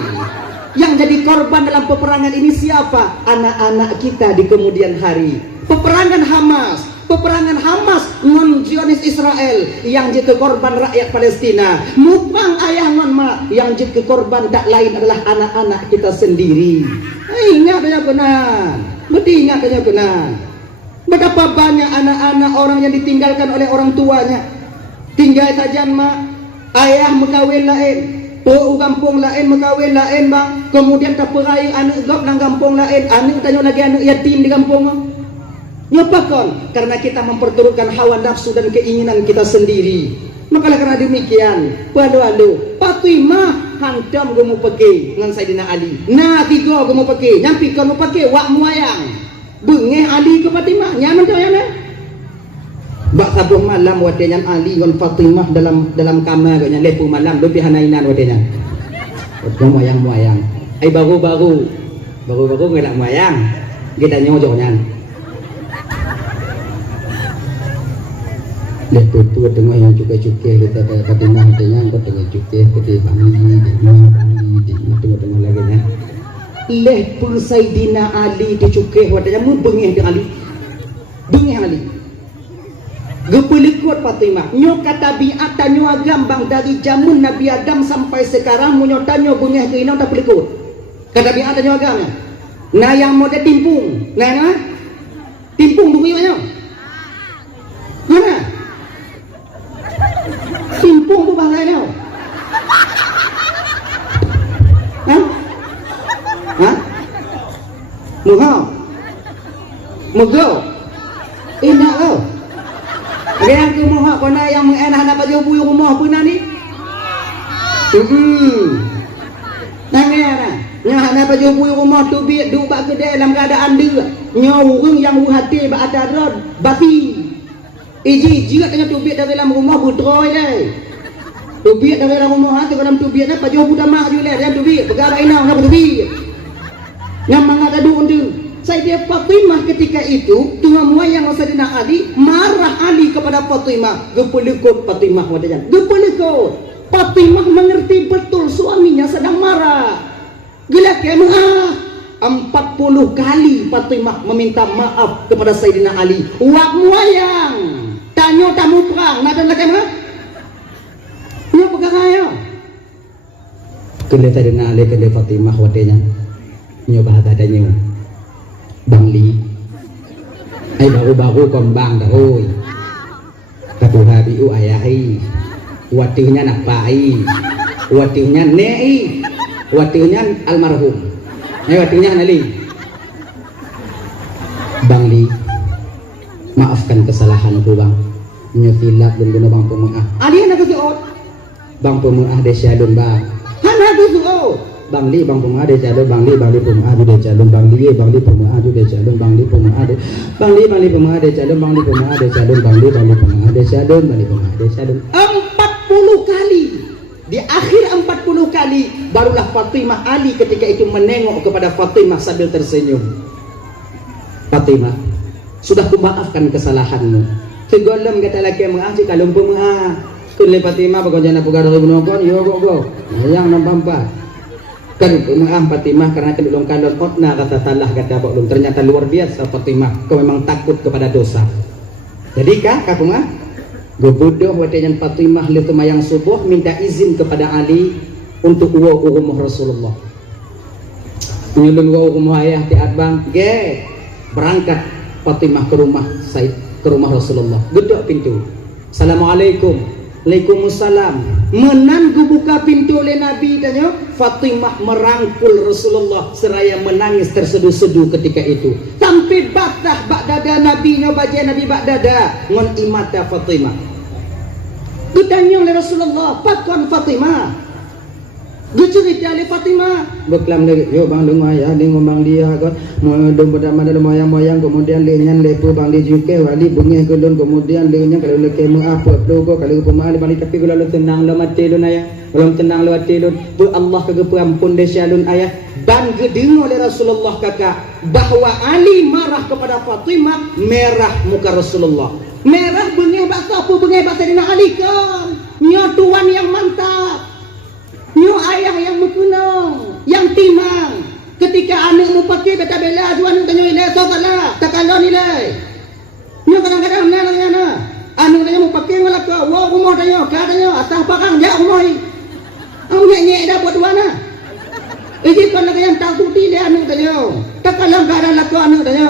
Yang jadi korban dalam peperangan ini siapa? Anak-anak kita di kemudian hari. Peperangan Hamas ngon Zionis Israel yang jadi korban rakyat Palestina. Mukbang ayah ngon mak yang jadi korban tak lain adalah anak-anak kita sendiri. Ingat aja benar. Betul ingat aja benar. Betapa banyak anak-anak orang yang ditinggalkan oleh orang tuanya. Tinggal saja mak, ayah mengkawin lain, po kampung lain mengkawin lain bang. Kemudian tak perai anak gop nang kampung lain, anak tanya lagi anak yatim di kampung. Nyopakon karena kita memperturutkan hawa nafsu dan keinginan kita sendiri. Maka karena demikian, waduh Fatimah hantam gue mau pakai dengan Sayyidina Ali. Nah tiga gue mau pakai, nyampi kau mau pakai wak muayang. Bengeh Ali ke Fatimah, nyaman tu ya nah. Bak sabuh malam watenyan Ali dengan Fatimah dalam kamar gue lepu malam lebih hanainan watenyan. Gue muayang. Ai baru ngelak muayang. Kita nyojoknya. Lepas tu tengok yang cukai-cukai kita Fatimah tanya kau tengok cukai kita bangli tengok lagi nya. Lepas Sayyidina Ali dicukai wadanya mu bengih dengan Ali. Bengih Ali. Gepelikut Fatimah. Nyo kata biat tanyo agambang dari zaman Nabi Adam sampai sekarang munyo tanyo bengih ke inang tak pelikut. Kata biat tanyo agamnya. Nah yang mau dia timpung. Nah timpung bengihnya. Mana? Timpung tu bahasa ni. Mugo. Indah kau. Yang ke muha kena yang mengenah nak baju buyu rumah pun ni. Nangnya. Nya nak baju buyu rumah tu biar duk bak kedai dalam keadaan dia. Nya urang yang hati bak adarad bati. Iji tanya tubik dari dalam rumah butroi deh. Tubik dari dalam rumah tu dalam tubik nak baju budak mak je leh dalam tubik. Pegang inau nak tubik. Yang mengadu untuk Sayyidah Fatimah ketika itu tengah muayang Sayyidina Ali, marah Ali kepada Fatimah. Gepelikut Fatimah wadanya. Gepelikut. Fatimah mengerti betul suaminya sedang marah. Gelak ya 40 kali Fatimah meminta maaf kepada Sayyidina Ali. Wak muayang. Tanyo tamu perang. Nada lagi mah? Nya perkara ya. Kele Sayyidina Ali kele Fatimah wadanya. Nyo bahasa adanya. Bang Li ay baru-baru kombang dah oi katu hari u ayahi watinya nak pai watinya nei watinya almarhum watinya nali Bang Li maafkan kesalahanku bang nyefilak dan guna bang pemuah ali nak suot bang pemuah desyalun bang hana suot Bang Li bang pemuah de calon Bang Li pemuah de calon Bang Li pemuah de calon Bang Li pemuah de Bang Li pemuah de calon Bang Li pemuah de calon Bang Li pemuah de calon Bang Li pemuah de calon 40 kali. Di akhir 40 kali barulah Fatimah Ali ketika itu menengok kepada Fatimah sambil tersenyum. Fatimah, sudah kumaafkan kesalahanmu. Segolem kata laki maaf si kalau pemuah kun le Fatimah pagojana pagaro ibnokon yo go yang nampak kan maaf Fatimah karena kedulung kalon otna kata talah kata boklum ternyata luar biasa Fatimah kau memang takut kepada dosa. Jadi kak mah gobodoh wadanyan Fatimah litu mayang subuh minta izin kepada Ali untuk uwa umur Rasulullah. Nyulun uwa umur ayah tiat bang ge berangkat Fatimah ke rumah Said ke rumah Rasulullah. Gedok pintu. Assalamualaikum. Waalaikumsalam. Menanggu buka pintu oleh Nabi tanya Fatimah merangkul Rasulullah seraya menangis terseduh-seduh ketika itu. Sampai batah bak dada Nabi nya baca Nabi bak dada ngon imata Fatimah. Ditanya oleh Rasulullah, "Pakon Fatimah?" Dicerita oleh Fatimah. Beklam lagi, yo bang dengar ya, dengar bang dia kan, dong pertama dalam moyang-moyang, kemudian lenyan lepu bang dia juga, wali bunyi kedon, kemudian lenyan kalau leke apa, logo kalau pemain bang tapi kalau tenang lo mati lo ayah, kalau tenang lo mati lo, tu Allah kagak ampun desyalun ayah. Dan gedengar oleh Rasulullah kakak bahwa Ali marah kepada Fatimah, merah muka Rasulullah. Merah bunyi bahasa apa bunyi bahasa dina Ali kan, nyotuan yang mantap. Nyo ayah yang mukunong, yang timang. Ketika anak mu pakai beta bela, juan tanya nilai salah, takalon nilai. Nyo kadang-kadang nana, anu tanya mu pakai ngalak ke, wah rumah tanya, katanya atas pakang dia rumah. Ang nyek dah buat dua na. Iji kon lagi yang tak tuti dia anu tanya, takalon kadang laku anu tanya.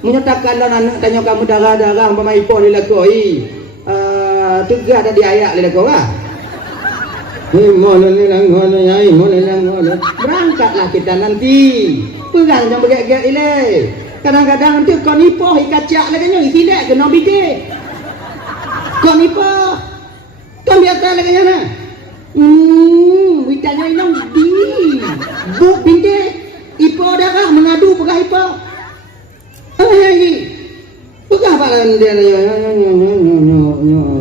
Munyo takalon anak tanya kamu darah-darah pamai pon dilakoi. Tegah dah diayak dilakoi lah. Berangkatlah kita nanti pegang yang bergerak-gerak ile. Kadang-kadang nanti kau nipoh ikacak lagi nyo isilek ke no bide. Kau nipoh kau biasa lagi na. Witanya inang di buk bide ipo darah mengadu pegah ipo. Ai pegah balan dia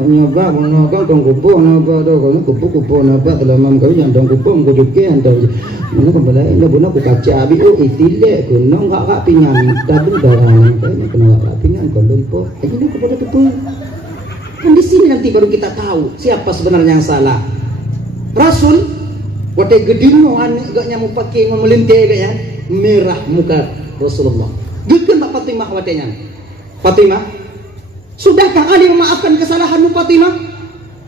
nyoba no kau dong kupu no kau dong kupu no ba kalau mam kau yang dong kupu kau juga antau mana kau balai no buno ku kaca abi oh itile ku no enggak pingan dabung darah kayaknya kena enggak pingan kau lumpuh ini kau pada kupu kan di sini nanti baru kita tahu siapa sebenarnya yang salah. Rasul waktu gedino agaknya mau pakai memelintir kayaknya merah muka Rasulullah gekan Mbak Fatimah watenya. Fatimah, sudahkah Ali memaafkan kesalahanmu Fatimah?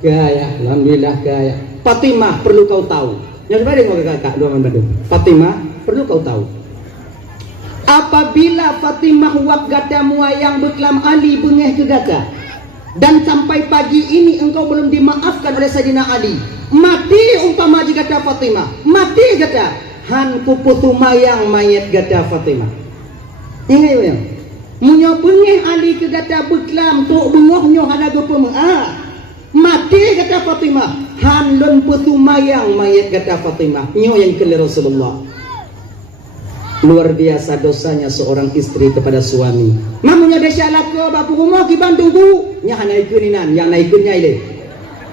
Gaya, alhamdulillah gaya. Fatimah perlu kau tahu. Yang mana yang kakak dua Bandung. Fatimah perlu kau tahu. Apabila Fatimah wak gada muayang beklam Ali bengeh ke gada dan sampai pagi ini engkau belum dimaafkan oleh Sayyidina Ali, mati umpama jika gada Fatimah, mati gada han kuputu mayang mayat gada Fatimah. Yang munyo bengeh Ali ke gata beklam tok bengohnyo hanaga pemaah mati kata Fatimah han lon putu mayang mayat kata Fatimah nyo yang kele Rasulullah. Luar biasa dosanya seorang istri kepada suami. Mamunya desa lako bapu rumah ki Bandung ku nya hanaikeuninan yang naikeunnya ile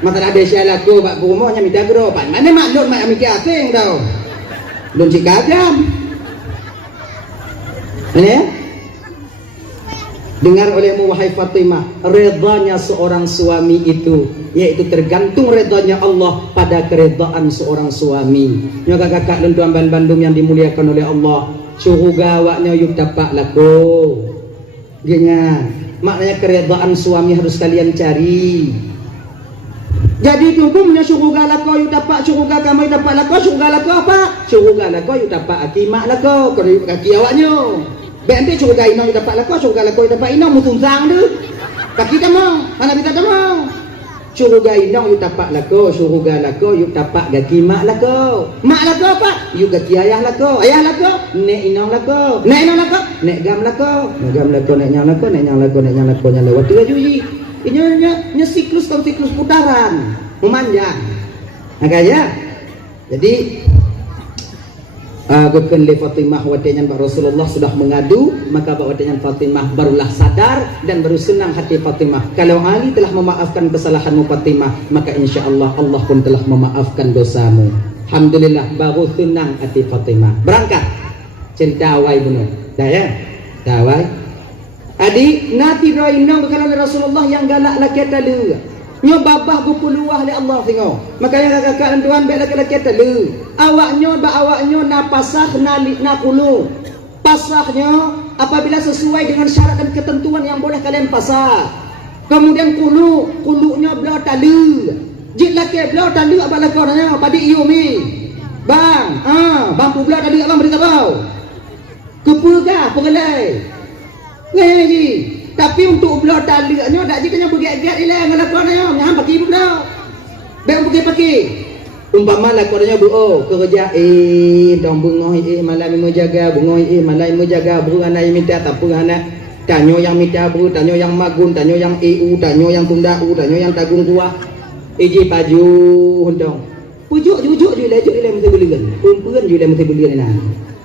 mata desa lako bapu rumahnya minta gero pan mana maklum mak amiki asing tau lon cikadam Ya? Dengar olehmu wahai Fatimah, redanya seorang suami itu yaitu tergantung redanya Allah pada keredaan seorang suami. Nyo kakak dan tuan Bandung yang dimuliakan oleh Allah, surga waknya yuk dapat lako. Dia maknanya keredaan suami harus kalian cari. Jadi hukumnya surga lako yuk dapat, surga kamu yuk dapat lako, surga lako apa? Surga lako yuk dapat akimak lako, kalau kaki awaknya. Bente surga inang dapat lako, surga lako dapat inang mutung sang tu. Kaki tamang, mana kita tamang. Surga inang yuk dapat lako, surga lako yuk dapat kaki mak lako. Mak lako apa? Yuk kaki ayah lako, ayah lako, nek inang lako, nek inang lako, nek gam lako, nek gam lako, nek nyang lako, nek nyang lako, nek nyang lako, nyang lewat tu aja ji. Ini siklus kan siklus putaran, memanjang. Makanya, jadi Gukun Fatimah wadanya Pak Rasulullah sudah mengadu, maka wadanya Fatimah barulah sadar dan baru senang hati Fatimah. Kalau Ali telah memaafkan kesalahanmu Fatimah, maka insya Allah Allah pun telah memaafkan dosamu. Alhamdulillah baru senang hati Fatimah. Berangkat cerita awai bunuh. Dah ya, dah awai. Adi nanti roinong kalau Rasulullah yang galak laki tadi. Nyo babah gupuluah oleh Allah tengok. Makanya kakak dan tuan biar laki-laki telu. Awaknya na pasah na kulu. Pasahnya apabila sesuai dengan syarat dan ketentuan yang boleh kalian pasah. Kemudian kulunya belah tali. Jik laki belah tali apa lakonnya? Padi iumi. Bang, bangku belah tali abang beritahu. Kepulga pengelai. Ngaji. Tapi untuk belah talinya tak jikanya bergerak-gerak dia ngelakonnya nyam pakai belah. Bang pakai. Umpama lakonnya kerja dong bungoi malam mau jaga bungoi malam mau jaga buru anak minta tak pun anak tanyo yang minta buru tanyo yang magun tanyo yang tanyo yang tundau tanyo yang tagung tua iji paju hondong pujuk jule mesti belikan umpeun jule mesti belikan nah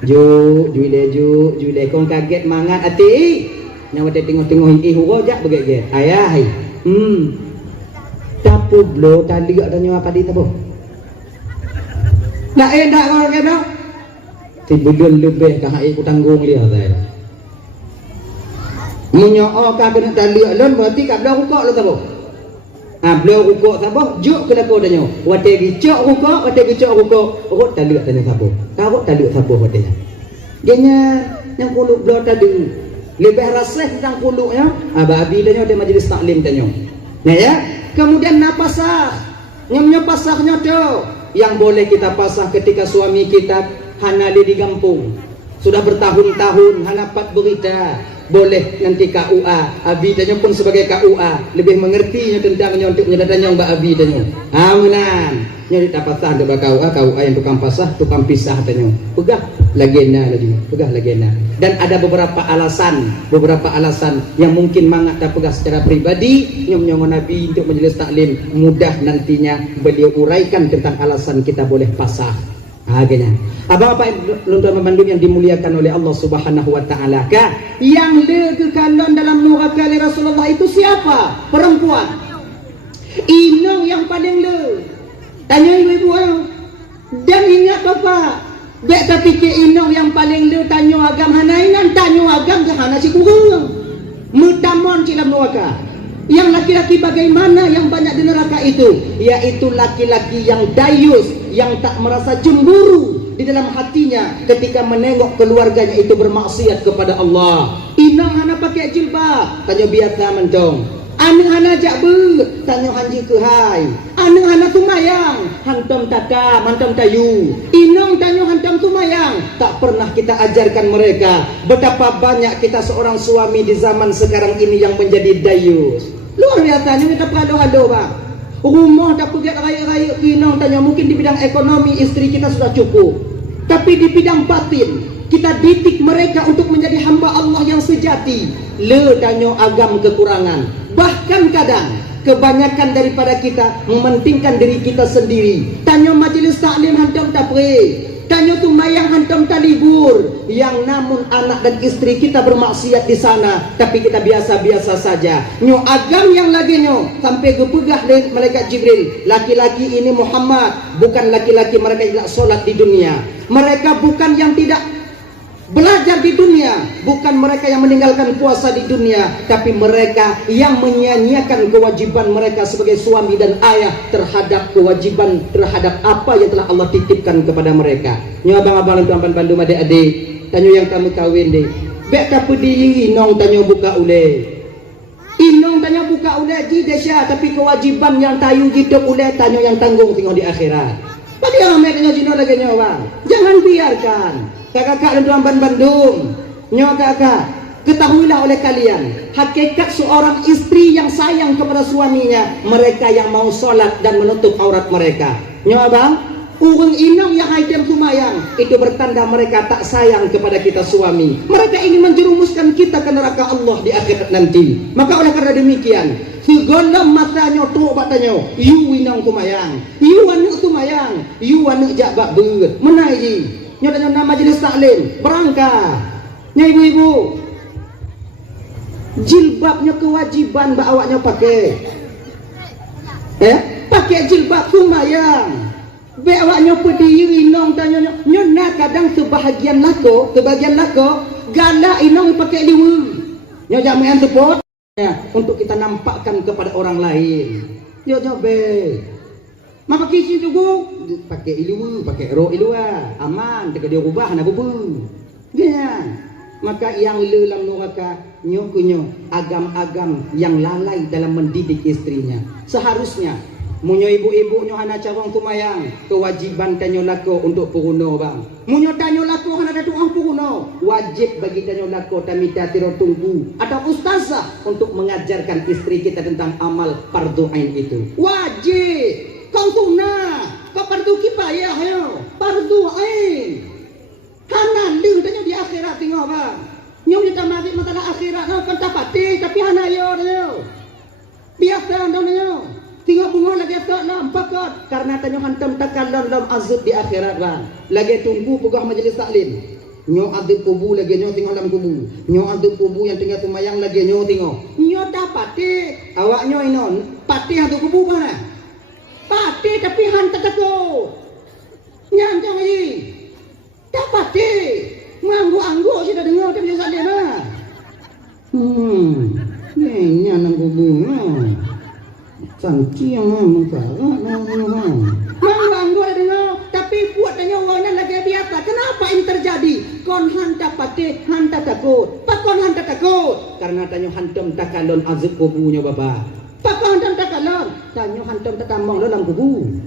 jule kong kaget mangat ati nyawa tengok-tengok huro jak begek ayah tapu blo tadi gak tanya apa di tapu nak enak orang kena tibulan lebih kah aku tanggung dia saya munyo ka kena tali lon berarti kat blo rukuk lo tapu blo rukuk tapu juk kena ko tanya wate gicok rukuk ruk tali tanya tapu kau tali tapu wate dia yang kulo blo tadi lebih rasih tentang kuluknya abi tanya di majlis taklim tanya nah ya kemudian napasah nyamnya pasahnya tu yang boleh kita pasah ketika suami kita hanali di kampung sudah bertahun-tahun hanapat berita boleh nanti KUA abi tanya pun sebagai KUA lebih mengerti tentangnya untuk menyadanya mbak abi tanya amunan nyari tak pasah ada KUA yang tukang pasah tukang pisah tanya pegah legenda dan ada beberapa alasan yang mungkin mangat tak pegah secara pribadi nyom Nabi untuk majelis taklim mudah nantinya beliau uraikan tentang alasan kita boleh pasah agaknya apa-apa lontar Bandung yang dimuliakan oleh Allah Subhanahu wa taala yang legekalon dalam neraka Rasulullah itu siapa? Perempuan inong yang paling tanya ibu-ibu dan ingat bapak bek tapi ke inong yang paling tanya agam hanainan tanya agam ke hana si kurang mutamon dalam neraka yang laki-laki bagaimana yang banyak di neraka itu yaitu laki-laki yang dayus yang tak merasa cemburu di dalam hatinya ketika menengok keluarganya itu bermaksiat kepada Allah. Inang hana pakai jilbab tanya biasa mentong anu hana jakbe tanya hanji ke hai anu hana tumayang hantam tata mantam tayu inong tanya hantam tumayang tak pernah kita ajarkan mereka betapa banyak kita seorang suami di zaman sekarang ini yang menjadi dayus luar biasa kita perado-hado bang rumah tak pergi raya-raya inong tanya mungkin di bidang ekonomi istri kita sudah cukup tapi di bidang batin kita didik mereka untuk menjadi hamba Allah yang sejati tanya agam kekurangan bahkan kadang kebanyakan daripada kita mementingkan diri kita sendiri tanya majelis taklim hantam tapre tanya tumayang hantam talibur yang namun anak dan istri kita bermaksiat di sana tapi kita biasa-biasa saja nyo agam yang lagi nyo sampai gepegah dengan malaikat Jibril laki-laki ini Muhammad bukan laki-laki mereka yang tidak solat di dunia mereka bukan yang tidak Belajar di dunia, bukan mereka yang meninggalkan puasa di dunia, tapi mereka yang menyia-nyiakan kewajiban mereka sebagai suami dan ayah terhadap kewajiban, terhadap apa yang telah Allah titipkan kepada mereka. Nyo abang-abang dan tuan bandum adik-adik, tanyo yang kamu kawin deh. Bek tak pedih inong tanyo buka ule. Inong tanyo buka ule ji desya, tapi kewajiban yang tayu hidup ule tanyo yang tanggung tengok di akhirat. Bagi yang amek tanyo jino lagi nyo bang. Jangan biarkan. Kakak-kakak dan tuan Bandung, nyo kakak, ketahuilah oleh kalian, hakikat seorang istri yang sayang kepada suaminya, mereka yang mau sholat dan menutup aurat mereka. Nyo abang, urung inong yang item sumayang, itu bertanda mereka tak sayang kepada kita suami. Mereka ingin menjerumuskan kita ke neraka Allah di akhirat nanti. Maka oleh karena demikian, segala matanya tu batanyo, you inong sumayang, you anu sumayang, you anu jabat ber, menaji. Nyo dan nama majelis taklim berangkat. Nya ibu-ibu, jilbabnya kewajiban mbak awaknya pakai. Pakai jilbab sumayang. Be awaknya pedih inong tanya nyo nak kadang sebahagian lako galak inong pakai liwu. Nyo jangan support untuk kita nampakkan kepada orang lain. Yo be. Maka kisi juga pakai ilu, pakai ro ilua, aman, teka dia ubah nak bubu. Dia. Maka yang lelam neraka nyo agam-agam yang lalai dalam mendidik istrinya. Seharusnya munyo ibu-ibu nyo hana carong kumayang, kewajiban tanyo lako untuk puruno bang. Munyo tanyo lako hana datu ang puruno, wajib bagi tanyo lako tamita tiro tunggu atau ustazah untuk mengajarkan istri kita tentang amal fardu ain itu. Wajib. Kau sunnah, kau fardu kifayah yo, fardu ain. Hana lu tanya di akhirat tengok bang. Nyong kita mari masalah akhirat no kan tapati tapi hana yo. Biasa dah yo. Tengok bunga lagi tak nampak karena tanya hantam takallam dalam azab di akhirat bang. Lagi tunggu pegah majelis taklim. Nyo aduk kubu lagi nyo tengok dalam kubu. Nyo aduk kubu yang tengah semayang lagi nyo tengok. Nyo dapati awak nyo inon pati aduk kubu mana? Pati tapi hantar takut. Nyantang ini. Tak pati. Manggu-anggu sudah dengar tapi saya lihat lah. Ni nang kubu. Cantik yang mengkarat Manggu-anggu dah dengar. Tapi buat tanya orang lagi biasa. Kenapa ini terjadi? Kon hantar pati, hantar takut. Pak kon hantar takut. Karena tanya hantam takalon azab kubunya bapak. Pakang hantam takalon, tanyo hantam tatamong dalam kubu.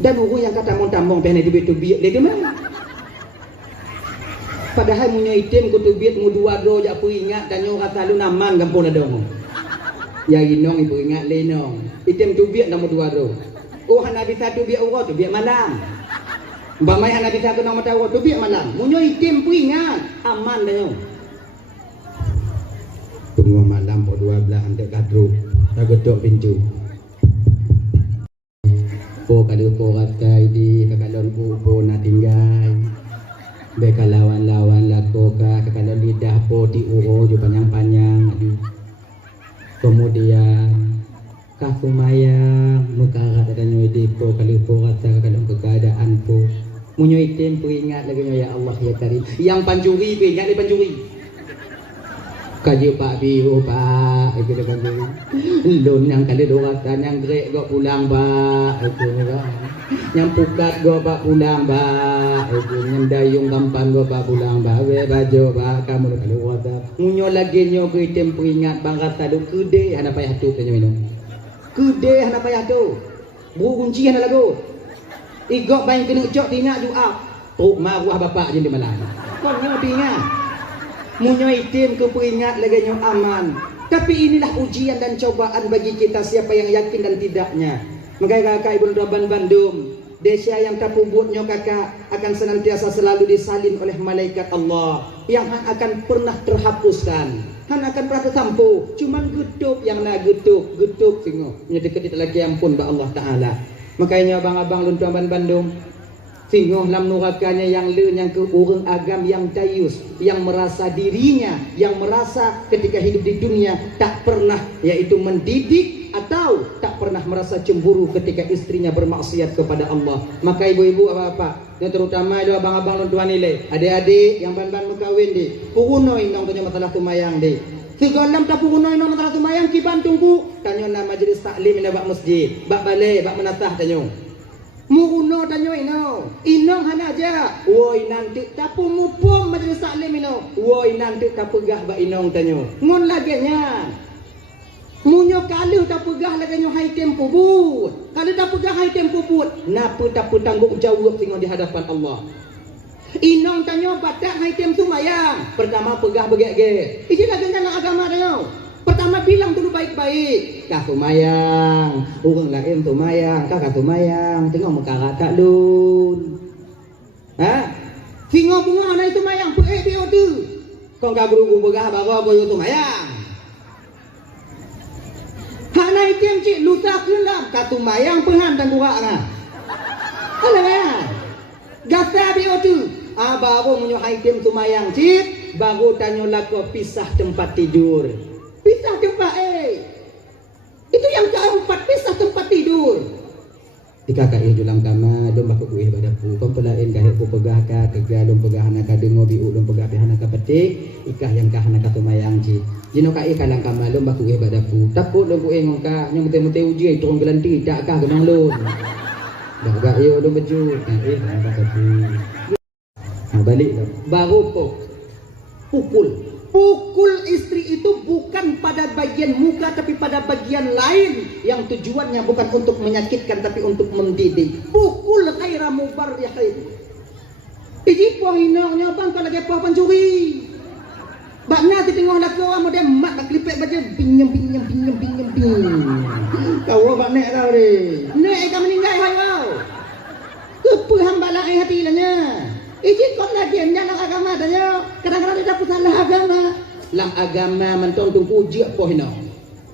Dan orang yang kata tamong pernah dibet-bet lagi mana? Padahal punya item kutubit mu dua do jak ingat tanyo kata lu naman kampung adong. Ya inong ibu ingat lenong. Item tubit nama dua do. Oh hana bisa tubit urut tubit malam. Bamai hana bisa ke nama tahu tubit malam. Munyo item pu ingat aman tanyo. Tunggu malam po 12 antek kadruk nagodok pintu po kadu po katai di kakalon po na tinggal beka lawan-lawan lako ka kakalon lidah po di uro ju panjang-panjang kemudian kafumayang mukarat ada nyoy di po kali po kata kakalon keadaan po munyoy item po ingat lagi nyoy ya Allah ya Karim yang pancuri be ingat di pancuri kaji pak biru pak itu dekat dulu lun yang kali doratan yang grek gak pulang pak itu yang pukat gak pak pulang pak itu yang dayung kampan gak pak pulang pak we baju pak kamu kali doratan munyo lagi nyo ke item peringat bangkat tadu kude hana payah tu tanya minum kude hana payah tu buru kunci hana lagu igok bain kena cok tingak doa oh maruah bapak je di malam kau nyo tingak munyo itim ke peringat lagi nyo aman. Tapi inilah ujian dan cobaan bagi kita siapa yang yakin dan tidaknya. Maka kakak ibu Raban Bandung, desa yang tak pubutnya kakak akan senantiasa selalu disalin oleh malaikat Allah yang akan pernah terhapuskan. Han akan pernah tersampu. Cuman getuk yang nak getuk tengok. Nya dekat lagi ampun ba Allah Taala. Makanya abang-abang Raban Bandung Tinggal dalam nurakanya yang le yang ke orang agam yang dayus, yang merasa dirinya, yang merasa ketika hidup di dunia tak pernah yaitu mendidik atau tak pernah merasa cemburu ketika istrinya bermaksiat kepada Allah. Maka ibu-ibu apa-apa, yang terutama itu abang-abang dan tuan nilai, adik-adik yang ban-ban mengkawin di, purunoi nong tanya masalah tumayang di. Segalam tak purunoi nong masalah tumayang kiban tunggu, tanya nama majlis taklim ina bak masjid, bak balai, bak menatah tanya. Muruno tanyo inong hana aja. Woi nanti tapu mupom majlis taklim ino. Woi nanti tak pegah ba inong tanyo. Ngon lagi nya. Munyo kalau tak pegah lagi nyo hai tempo but. Kalau tak pegah hai tempo but, napa tak tanggung jawab tengok di hadapan Allah. Inong tanyo batak hai tem sumayang. Pertama pegah begek-gek. Iji lagi dalam agama tanyo. Pertama bilang dulu baik-baik. Kah tumayang, orang lain tumayang, kakak tumayang, tengok muka tak lun. Ha? Singo bunga anak tumayang, dia tu. Kau kah guru begah bawa boyo tumayang. Hana item cik lusa kelam, kah tumayang pengan dan dua ngah. Alah ya. Gasa dia tu. Baru menyo item tumayang cik, baru tanya laku pisah tempat tidur. Pisah tempat itu yang keempat, pisah tempat tidur. Tika kai julang kama dom baku kuih badapu kom pelain gahe ku pegah ka tega dom pegah hana ka dengo biu dom pegah hana ka petik ikah yang ka hana ka tumayang ji jino kai kalang kama dom baku kuih badapu takut dom kuih ngongka nyong mete uji turun gelanti dak ka genang lun dak ga yo dom baju hana ka balik baru Pukul istri itu bukan pada bagian muka tapi pada bagian lain yang tujuannya bukan untuk menyakitkan tapi untuk mendidik. Pukul ghaira mubarrihin. Iji poh hinongnya bang kalau lagi poh pencuri. Bakna ti tengok nak kau model mak tak klipek baca pinjam. Kau bak nek kau ni. Nek kau meninggal kau. Kepu hamba lai hati lanya. Iji kau lagi dalam agama tanya. Kadang-kadang dia dapat salah agama. Dalam agama mentong tunggu jik poh hinong.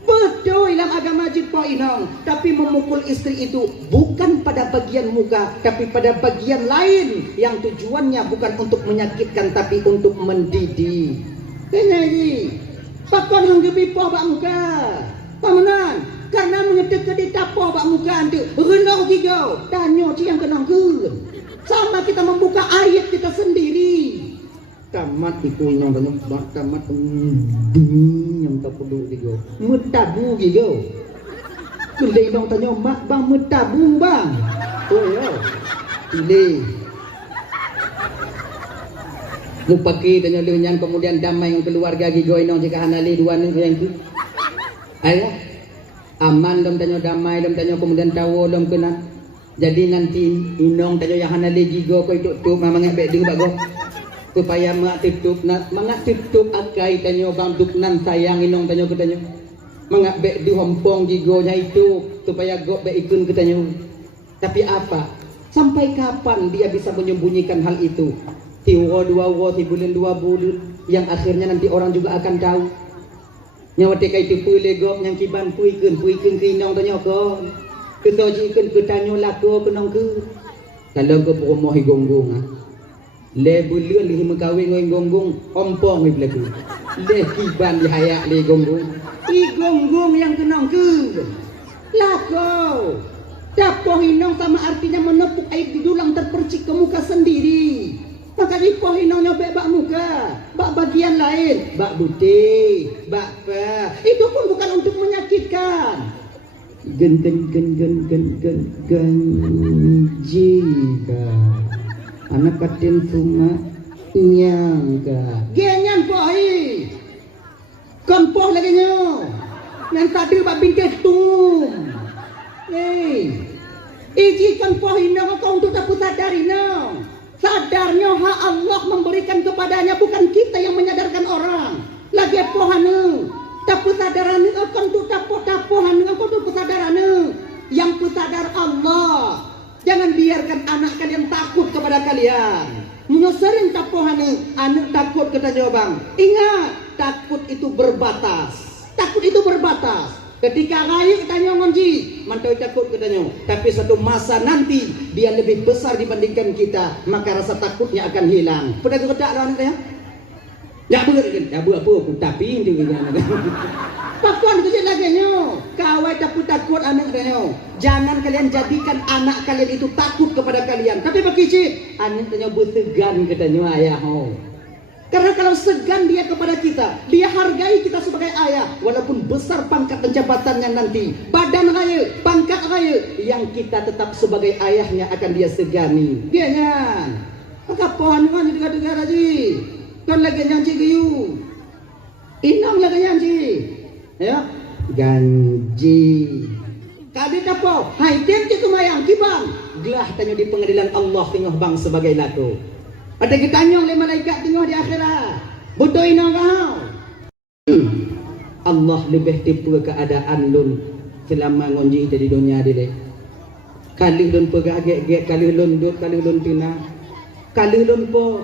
Betul dalam agama jik poh hinong. Tapi memukul istri itu bukan pada bagian muka, tapi pada bagian lain yang tujuannya bukan untuk menyakitkan tapi untuk mendidik. Kena ni. Pakon hang gebi poh bak muka. Pamanan, karena mengetek di tapoh bak muka antu. Renau gigau. Tanya ci yang kenang ke. Sama kita membuka ayat kita sendiri. Tamat iku yang banyak tamat yang tak perlu digo. Metabu gigo. Kundai dong tanya mak bang metabu bang. Oh ya. Pilih. Lupaki tanya leunyan kemudian damai yang keluarga gigo inong jika hanali dua ning yang tu. Ayo. Aman dom tanya damai dom tanya kemudian tawo dom kena. Jadi nanti inong tanya yang hanali gigo ko tutup mamang bek ding bago. Supaya mak tutup mangak tutup akai tanyo bang duknan sayang inong tanyo ketanyo mangak bek di hompong gigonya itu supaya gok bek ikun ketanyo. Tapi apa sampai kapan dia bisa menyembunyikan hal itu? Tiwa dua wo ti bulan 2 bulan yang akhirnya nanti orang juga akan tahu nyawa tekai itu pule gok yang kiban puikeun ke inong tanyo ko kesoji ikun ketanyo lako kenong ke kalau ke promo higonggong le bulian li mengkawin ngoi gonggong ompong ni belaku le kiban di hayak le gonggong i gonggong yang kenang ke lako tapoh inong sama artinya menepuk air di dulang terpercik ke muka sendiri maka di poh inongnya bak muka bak bagian lain bak buti bak pa itu pun bukan untuk menyakitkan gen jika anak katin cuma nyangka genyan pohi kon poh lagi nyo yang tadi bak bingkes tum iji kon pohi no kau untuk tak sadari no sadarnya hak Allah memberikan kepadanya bukan kita yang menyadarkan orang lagi pohanu tak sadaran kon tu tapohan kau tu kesadaran yang pesadar Allah. Jangan biarkan anak kalian takut kepada kalian. Menyosarin tapohan anak takut kata jawabang. Ingat, takut itu berbatas. Takut itu berbatas. Ketika raya katanya ngonji, mantau takut katanya. Tapi satu masa nanti dia lebih besar dibandingkan kita, maka rasa takutnya akan hilang. Pada tu kedak dah katanya. Ya apa aku tapi itu gimana kan. Pakon tu je lagi nyo. Kawai takut anak katanya. Jangan kalian jadikan anak kalian itu takut kepada kalian. Tapi berkicik, anak katanya bersegan katanya ayah. Karena kalau segan dia kepada kita, dia hargai kita sebagai ayah, walaupun besar pangkat dan jabatannya nanti, badan raya, pangkat raya, yang kita tetap sebagai ayahnya akan dia segani. Dia nyan, maka pohon kan dengar aja, kan lagi nyanyi giyu, inang lagi nyanyi, ya, ganji. Kadit apa? Hai dia kemayang kibang, gelah tanya di pengadilan Allah tengah bang sebagai laku. Ada ketanya oleh malaikat tengok di akhirat. Betul ina kau. Allah lebih tipu keadaan lun selama ngonji di dunia dia. Kali lun pegak-gek, kali lun dut, kali lun tina. Kali lun po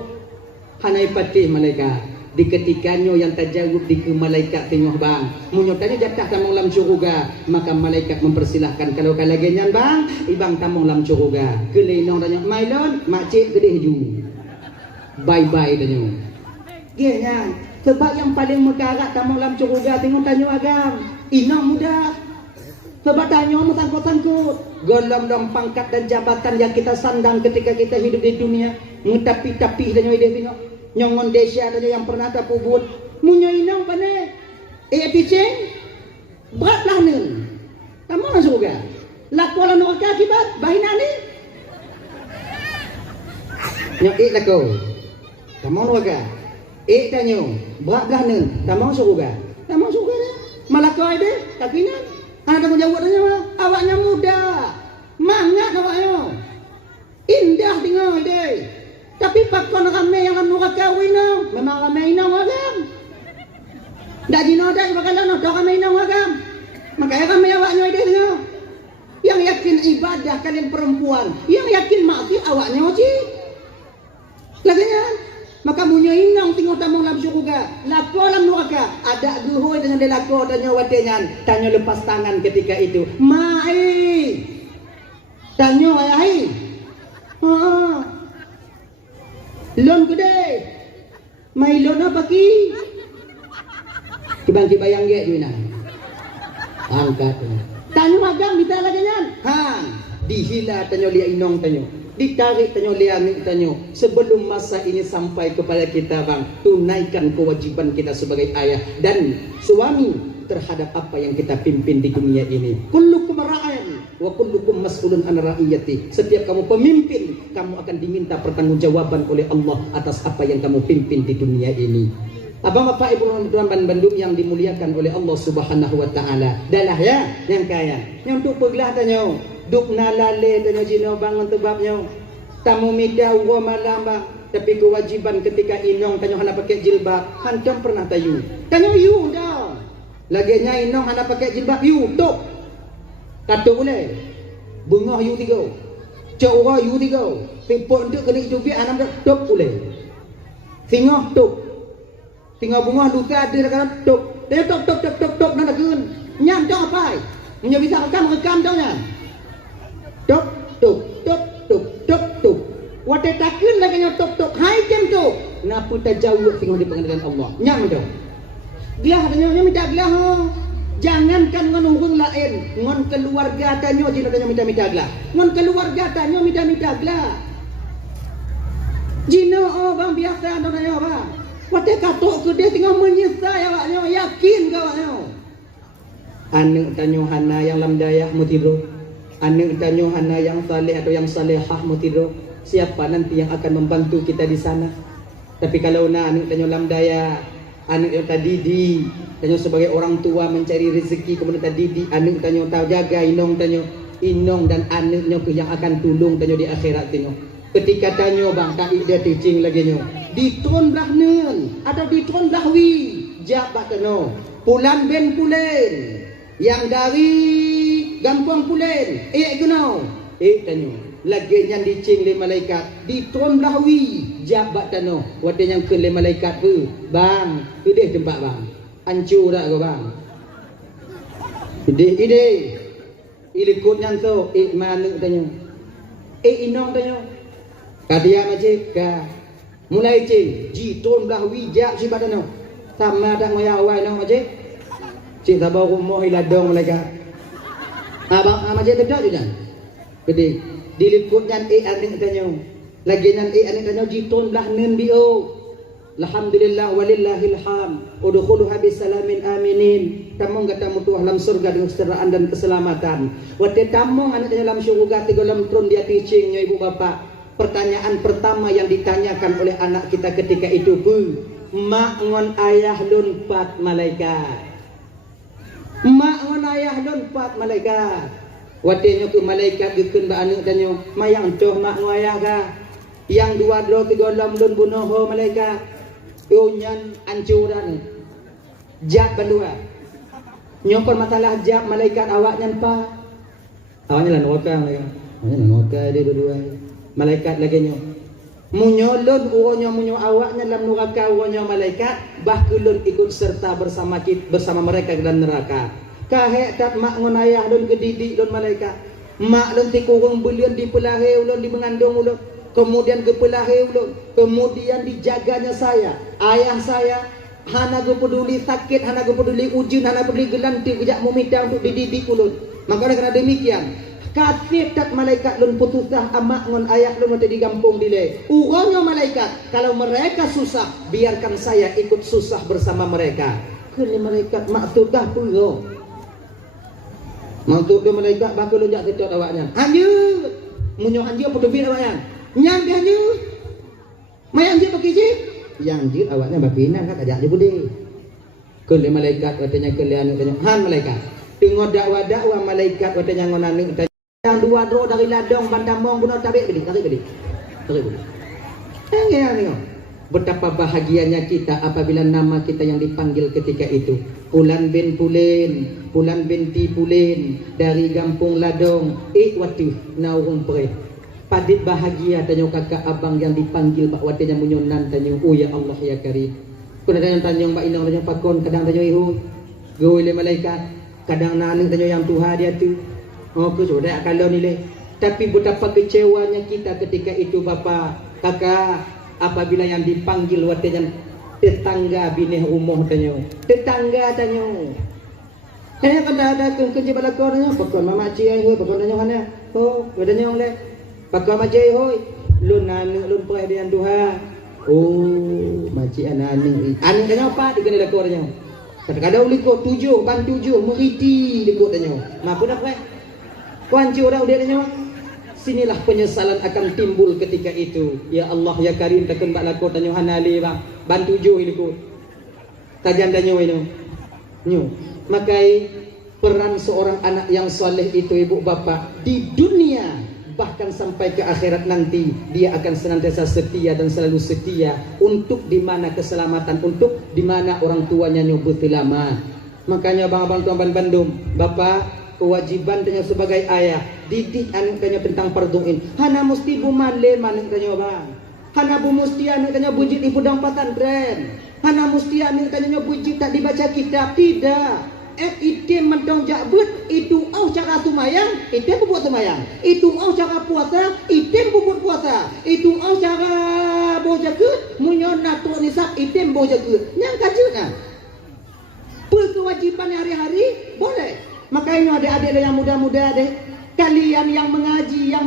hanai patih malaikat. Di ketikanya yang tajawub di ke malaikat tengok bang. Munyotanya jatah tamong lam syurga, maka malaikat mempersilahkan kalau kalagenyan bang, ibang tamong lam syurga. Kelenong tanya, "Mailon, makcik gede ju." Bye-bye tanya. Dia sebab yang paling megarak tamu dalam syurga tengok tanya agam. Ina mudah. Sebab tanya mu tangkut-tangkut. Golong dalam pangkat dan jabatan yang kita sandang ketika kita hidup di dunia. Tapi tanya dia tengok. Nyongon desya tanya yang pernah tak pubut. Munyo inang pane. Piceng. Beratlah ni. Tamu dalam syurga. Lakulah neraka akibat bahina ni. Nyok laku. Tamang surga. Tanya, beratlah nen. Tamang surga. Tamang surga ni. Malah kau ada, tak kena. Ada tanggung jawab tanya, awaknya muda. Mangat awaknya. Indah tinggal dia. Tapi pakon ramai yang ramai kawin no. Memang ramai inang wagam. Dak jino dak bakalan dak ramai inang wagam. Makanya ramai awaknya dia tengok. Yang yakin ibadah kalian perempuan, yang yakin maksiat awaknya oci. Laginya maka munyo inang tengok tamong lam syurga, lako lam neraka, ada guhoi dengan dia lako tanya watenyan, tanya lepas tangan ketika itu. Mai. Tanya ayai. Lon gede. Mai lon apa ki? Kibang kibayang ge juina. Angkat. Tanya magang kita laginya. Dihila tanya lia inong tanya. Ditarik tanya liang tanya sebelum masa ini sampai kepada kita bang, tunaikan kewajiban kita sebagai ayah dan suami terhadap apa yang kita pimpin di dunia ini. Kullukum ra'in wa kullukum mas'ulun an ra'iyati. Setiap kamu pemimpin, kamu akan diminta pertanggungjawaban oleh Allah atas apa yang kamu pimpin di dunia ini. Abang bapak ibu tuan Bandung yang dimuliakan oleh Allah Subhanahu wa taala. Dalah ya yang kaya. Yang untuk peglah tanya duk nalale tanya jino bangun tebabnya tamu mida uwa malam bang. Tapi kewajiban ketika inong tanya hana pakai jilbab hancam pernah tayu tanya you dah laginya inong hana pakai jilbab you tok kata boleh bengah you tiga cawra you tiga pipok untuk kena itu biar anam tok boleh singah tok tinggal bunga luka ada dekat tok dia tok nak gun nyam tok apa punya bisa rekam tok nya tok wate takun lagi nya tok hai jam tok napa tak jauh tengok di pengadilan Allah nyam tok gelah tanya minta gelah jangankan ngon urang lain ngon keluarga tanya jino tanya minta gelah ngon keluarga tanya minta gelah jino bang biasa tanya bang wate katok ke dia tengah menyesal awaknya yakin kau awaknya anu tanya hana yang lam dayah mutiru anu tanya hana yang saleh atau yang salehah mutiru siapa nanti yang akan membantu kita di sana. Tapi kalau anu tanya lam daya anu yang tadi di tanya sebagai orang tua mencari rezeki kemudian tadi di anu tanya tahu jaga inong tanya inong dan anaknya yang akan tolong tanya di akhirat tanya. Ketika tanya bang tak dia teaching lagi nyo ditron belah nen atau ditron belah wi jabat tanya pulan ben pulen yang dari gampang pulen guna tanya lagi yang dicing le malaikat ditron belah wi jabat tanya wade yang ke le malaikat bang kedeh tempat bang hancur dak kau bang ide ilikut nyanto mana tanya inong tanya kadia macam ka mulai cing jiton belah wijak si badano sama dak moya awai nong macam cing tabau rumah iladong mereka abang macam tu dak juga gede dilikut nyan aning tanya lagi nyan aning tanya jiton belah nen bio alhamdulillah walillahil ham udkhuluha bisalamin aminin tamong kata mutuah dalam surga dengan kesejahteraan dan keselamatan wate tamong anak dalam syurga tiga dalam tron dia teaching ibu bapa pertanyaan pertama yang ditanyakan oleh anak kita ketika itu bu mak ngon ayah lun pat malaikat mak ngon ayah lun pat malaikat wate nyo ke malaikat gekeun ba anu tanyo mayang toh mak ngon ayah ka yang dua dua tiga dalam lun bunuh malaikat unyan ancuran jab bandua nyokor masalah jab malaikat awaknya pa awaknya lan neraka dia dua malaikat lagi nyo munyolon uonyo munyo awaknya dalam neraka uonyo malaikat bahkulun ikut serta bersama mereka dalam neraka kahe tak mak ngonayah don kedidik don malaikat mak don tikurung bulian di pelahe ulun di mengandung ulun kemudian kepelahe ulun, kemudian dijaganya saya, ayah saya, hana peduli sakit, hana peduli ujun, hana peduli gelantik, kejak meminta untuk dididik ulun. Maka kerana demikian, kasih tak malaikat lun putusah amak ngon ayah lun mati digampung dile. Urangnya malaikat, kalau mereka susah, biarkan saya ikut susah bersama mereka. Kali malaikat maksud dah pulo. Maksud dia malaikat bakal lu jak tetap awaknya. Anjur, munyo anjur peduli awaknya. Nyam dia anjur mayang dia pakai je yang dia awaknya bapina kan ajak je budi kele malaikat katanya kele anu tanya han malaikat tengok dakwa malaikat katanya ngonanu yang dua dro dari ladong bandamong guna tarik beli tengok betapa bahagianya kita apabila nama kita yang dipanggil ketika itu Pulan bin binti Pulin dari Gampung Ladong ikwatu naung pre padit bahagia tanya kakak abang yang dipanggil pak watenya munyonan tanya oh ya Allah ya karim kuna tanya mbak inong tanya pakon kadang tanya ihu goile malaikat kadang naneng tanya yang Tuhan dia tu oh ke sudah kalau nilai tapi betapa kecewanya kita ketika itu bapak kakak apabila yang dipanggil watenya tetangga binih rumah tanya tetangga tanya kada ada kerja balakornya pakon mama cie ho pakon tanya mana oh wadanya oleh pakau macai hoi lun nanu lun prai dengan Tuhan oh macai anani tanya apa dikene lakornya kadang-kadang liko 7 ban 7 meriti liko tanya mapu dah prai kuancu dah dia tanya sinilah penyesalan akan timbul ketika itu ya Allah ya Karim takkan bak lakor tanya hanali bang ban 7 liko tajan tanya ini nyu makai peran seorang anak yang soleh itu ibu bapa di dunia bahkan sampai ke akhirat nanti dia akan senantiasa setia dan selalu setia untuk di mana keselamatan untuk di mana orang tuanya nyebut lama. Makanya abang-abang tuan Bandung, bapak kewajiban tanya sebagai ayah didik anak tanya tentang parduin. Hana mesti bumale manik tanya bang. Hana bu mesti anak tanya bujit di pudang pesantren. Hana mesti anak tanya bujit tak dibaca kitab tidak. Item mentong jabut itu cara tumayang, item buat tumayang. Itu cara puasa, item buat puasa. Itu cara bojaga, munyon nato nisab, item bojaga. Yang kajuna. Kewajiban hari-hari boleh. Makanya adik-adik yang muda-muda deh, kalian yang mengaji, yang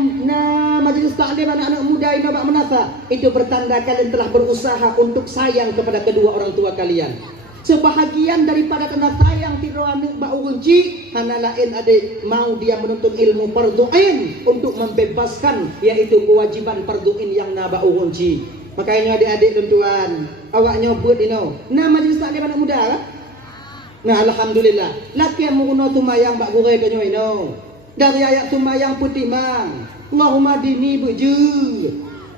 majelis taklim anak-anak muda ini bak menasa, itu bertanda kalian telah berusaha untuk sayang kepada kedua orang tua kalian. Sebahagian daripada tanda sayang tiru anak bak urunci hana lain adik mau dia menuntut ilmu pardu'in untuk membebaskan yaitu kewajiban pardu'in yang na bak urunci. Makanya adik-adik tuan awaknya buat ino nah majelis taklim anak muda lah. Nah alhamdulillah laki yang menguno tumayang bak gure kanyo ino dari ayat tumayang putih mang Allahumma dini buju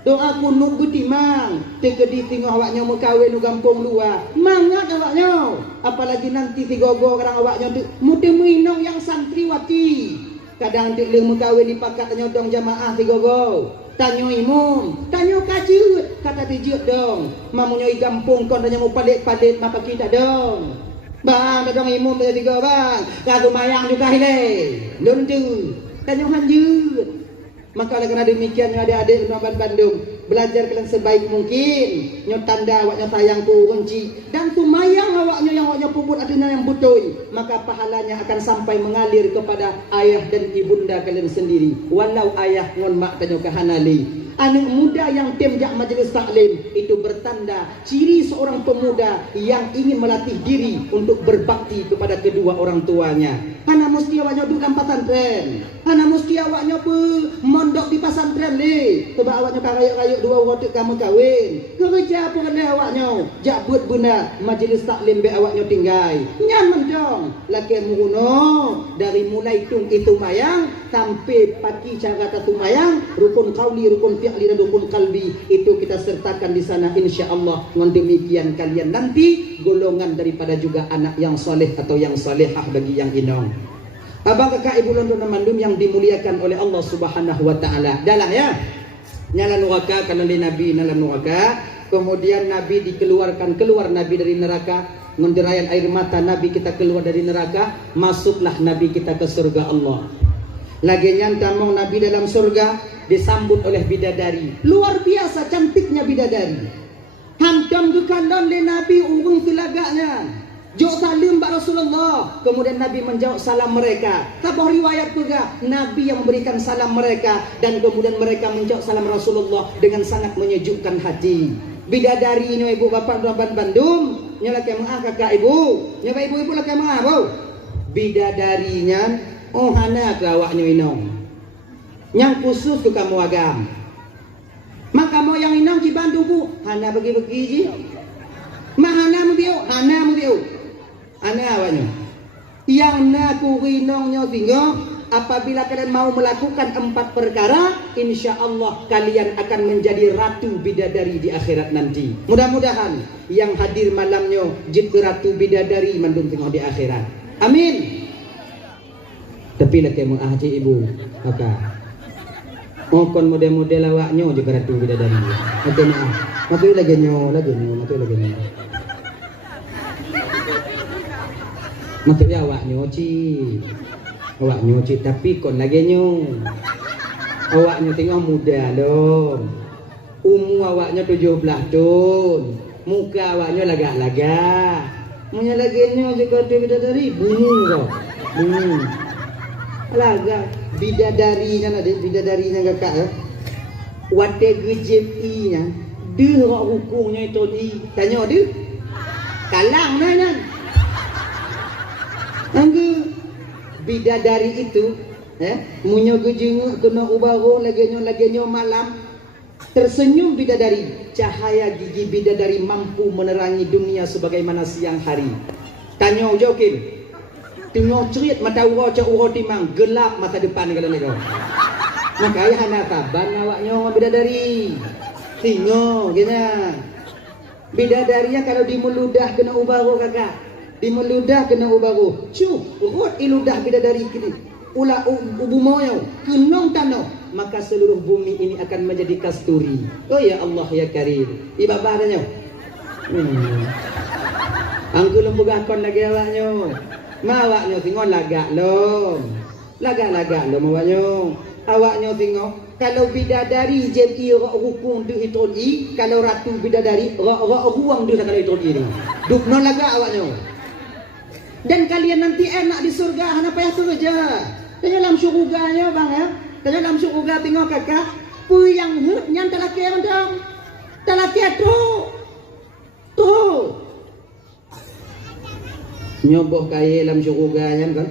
doa kunut butimang tegedi tengok awaknya mau kahwin gampung luar mangat awaknya apalagi nanti tigogo orang awaknya tu mudah minong yang santriwati kadang tik leh mau kahwin dipakat tanya dong jamaah tigogo tanyo imum tanyo kajut kata dijut dong mamunyo gampung kon tanya mau palit-palit mapa kita dong bang ada dong imum tadi tiga bang. Katu mayang juga hile. Lun tu. Tanya hanjut. Maka oleh kerana demikian adik-adik Nuaban Bandung, belajar kalian sebaik mungkin. Nyo tanda awaknya sayang ku kunci dan sumayang awaknya yang awaknya puput adina yang betul, maka pahalanya akan sampai mengalir kepada ayah dan ibunda kalian sendiri. Walau ayah ngon mak tanyo kahanali. Anak muda yang temjak majelis taklim itu bertanda ciri seorang pemuda yang ingin melatih diri untuk berbakti kepada kedua orang tuanya. Hana mesti awaknya duduk dalam pesantren. Hana mesti awaknya mondok di pesantren le. Sebab awaknya karayuk-rayuk dua orang kamu kahwin. Kerja pun ada awaknya. Jak buat benda majelis taklim be awaknya tinggal. Nyaman dong. Laki muhuno dari mulai itu mayang sampai pagi cara tatu mayang, rukun qauli, rukun fi'li dan rukun qalbi itu kita sertakan di sana insyaallah. Dengan demikian kalian nanti golongan daripada juga anak yang soleh atau yang solehah bagi yang inong. Abang kakak ibu London Mandum yang dimuliakan oleh Allah Subhanahu wa taala. Dalah ya. Nyala neraka kana Nabi nyala neraka. Kemudian Nabi dikeluarkan keluar Nabi dari neraka, menderayan air mata Nabi kita keluar dari neraka, masuklah Nabi kita ke surga Allah. Lagi nyantamong Nabi dalam surga disambut oleh bidadari. Luar biasa cantiknya bidadari. Hantam dukandon le Nabi urung silagaknya. Jok salim Mbak Rasulullah. Kemudian Nabi menjawab salam mereka. Tabah riwayat juga Nabi yang memberikan salam mereka, dan kemudian mereka menjawab salam Rasulullah dengan sangat menyejukkan hati. Bidadari ini ibu bapak Nuaban Bandung, nyala kemah kakak ibu, nyala ibu-ibu lah kemah bu. Bidadarinya oh hana ke awaknya inong. Yang khusus ke kamu agam. Maka mau yang inong di Bandung bu, hana bagi-bagi je. Mahana mu dia, hana mu dia. Ana awaknya. Yang nak kurinongnya tinggal apabila kalian mau melakukan 4 perkara, insya Allah kalian akan menjadi ratu bidadari di akhirat nanti. Mudah-mudahan yang hadir malamnya jadi ratu bidadari mandung tengok di akhirat. Amin. Tapi lah kamu ahji ibu, kakak. Oh kon model-model awaknya juga ratu bidadari. Oke maaf. Matu lagi nyo. Maksudnya awak nyoci tapi kon lagi nyo. Awaknya tengok muda dong. Umur awaknya 17 tahun. Muka awaknya lagak-lagak. Munya lagi nyo juga bidadari bunyi kok. Bunyi. Lagak bidadarinya ada bidadarinya kakak ya. Wate gejep nya. Dia hukumnya itu di tanya dia. Kalang nan. Anggu bidadari itu munyo gejeng kena ubaro lagi nyo malam tersenyum bidadari, cahaya gigi bidadari mampu menerangi dunia sebagaimana siang hari. Tanya jokin tengok cerit mata uro timang gelap masa depan kalau ni. Maka ayah nak taban awaknya bidadari tengok gina bidadarinya kalau dimeludah kena ubaro kakak. Di meludah kena ubaru. Rot iludah bidadari kini. Ula ubu moyo kenong tanah, maka seluruh bumi ini akan menjadi kasturi. Oh ya Allah ya Karim. Ibabahnya. Angku lembugah kon lagi awaknya. Mawaknya tengok lagak lom. Lagak lom awaknya. Awaknya tengok kalau bidadari jadi hukum tu itoni, kalau ratu bidadari ruang tu kalau itoni ni. Duk non lagak awaknya. Dan kalian nanti enak di surga, hana payah kerja. Tanya dalam surganya bang ya. Tanya dalam surga tengok kakak. Puyang nyan talaki dong. Talaki tu. Nyoboh kaya dalam surganya kan.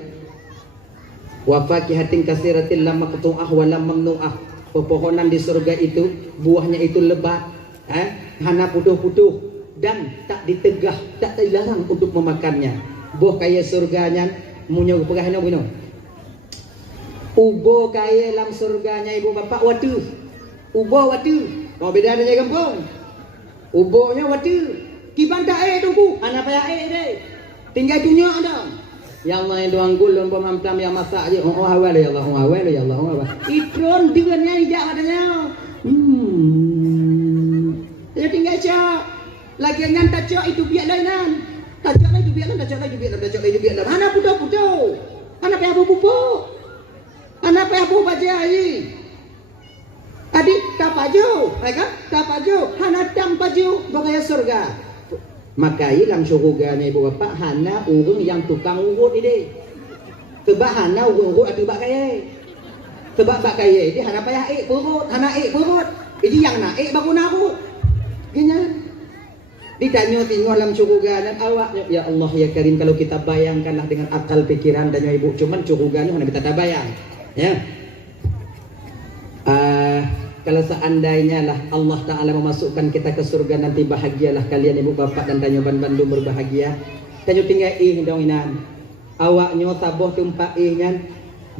Wa fakihatin kasiratin lam maqtu'ah wa lam mamnu'ah. Pepohonan di surga itu buahnya itu lebat, hana putuh-putuh dan tak ditegah, tak dilarang untuk memakannya. Boh kaya surganya munyo pegahnya bino. Ubo kaya dalam surganya ibu bapak watu. Ubo watu. Mau beda dengan kampung. Ubonya watu. Kibanta tunggu. Anak payah deh. Tinggal tunjuk ada. Yang main doang gulun pemamplam yang masak aja. Oh awal ya Allah, awal ya Allah, awal. Ikron dengannya ijak katanya. Ya tinggal cak. Lagi nyantar cak itu biar lainan. Tajak lagi biar tajak lagi biar. Mana pudo. Anak payah pupuk. Anak payah pupuk bajai. Adik tak paju, kan? Tak paju. Hana dam paju bagaya surga. Maka ilang surganya ibu bapak hana urung yang tukang urut ini. Sebab hana urut atau bak kaya. Sebab bak kaya ini hana payah perut, hana perut. Ini yang nak baru narut. Ganyan. Ditanya tinggal dalam surga dan awak ya Allah ya Karim, kalau kita bayangkanlah dengan akal pikiran dan ibu, cuman surganya mana kita tak bayang, ya. Kalau seandainya lah Allah Ta'ala memasukkan kita ke surga nanti, bahagialah kalian ibu bapak dan Tanyo Bandung berbahagia. Tanyo tinggal dong inan. Awaknya taboh tumpak kan.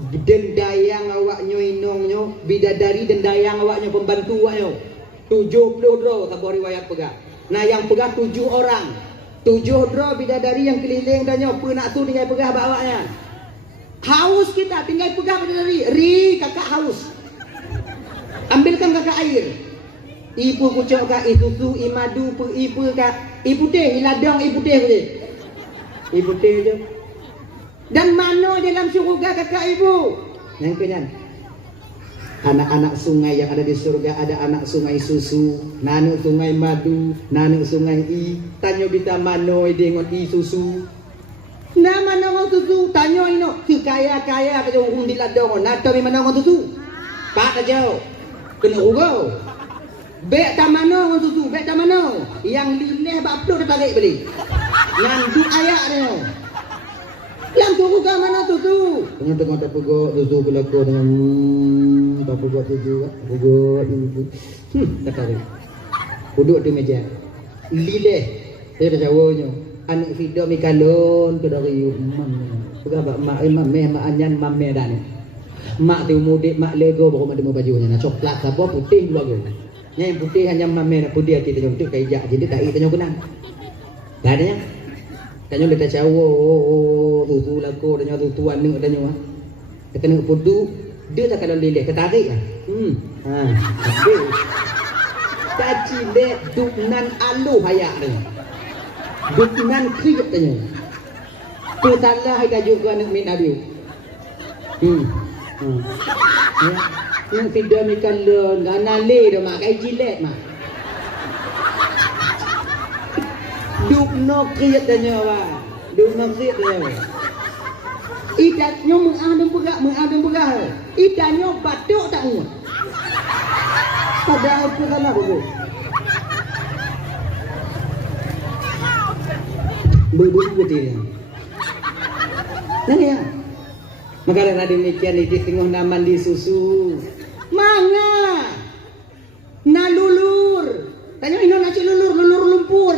Dendayang awaknya inongnya, bidadari dendayang awaknya pembantu awaknya. 70 dro taboh riwayat pegah. Nah yang pegah 7 orang. 7 dro bidadari yang keliling danyo penak tu tinggal pegah bawanya. Haus kita tinggal pegah bidadari. Ri kakak haus. Ambilkan kakak air. Ibu kucuk kak isusu imadu ibu kak ibu teh iladong ibu teh boleh. Ibu teh je. Dan mana dalam surga kakak ibu? Yang kenyan. Anak-anak sungai yang ada di surga, ada anak sungai susu, nanu sungai madu, nanu sungai tanyo bita mano dengan susu. Nah mana ngau susu? Tanyo ino kaya-kaya ke urung diladong. Nah tapi mana ngau susu? Pak aja. Kena urau. Bek tamano ngau susu, bek tamano. Yang lileh baplo dah tarik beli. Yang tu ayak dia. Yang tu bukan mana susu? Tengah-tengah tak pegok susu kelakor dengan tak pegok susu, pegok itu. Tak tarik. Duduk di meja. Lileh. Saya dah jawabnya. Anak video mi kalon ke dari mam. Pegak mak meh mak anyan mam medan. Mak tu mudik mak lego baru ada bajunya. Nah coklat apa putih dua go. Yang putih hanya mam merah putih hati tanya untuk kayak jadi tak tanya kenang. Dah ada nya. Tanya dia cawo tu lako tanya tu tuan ni tanya. Dia kena pudu dia tak kalau leleh ketarik lah. Ha. Caci le duknan alu hayak dia. Duknan kriuk tanya. Tu salah hai juga nak min abiu. Ya. Yang tidak mikan le ganale dah mak kai jilet mak. Dukno kriuk tanya wa. Dukno kriuk tanya. Idatnya mengadem begah. Idatnya batuk tak ngut. Padahal tu salah betul. Berbudi betul. Nah ya. Maka ada demikian di tengah naman di susu. Manga. Nalulur. Tanya ino nasi lulur lumpur.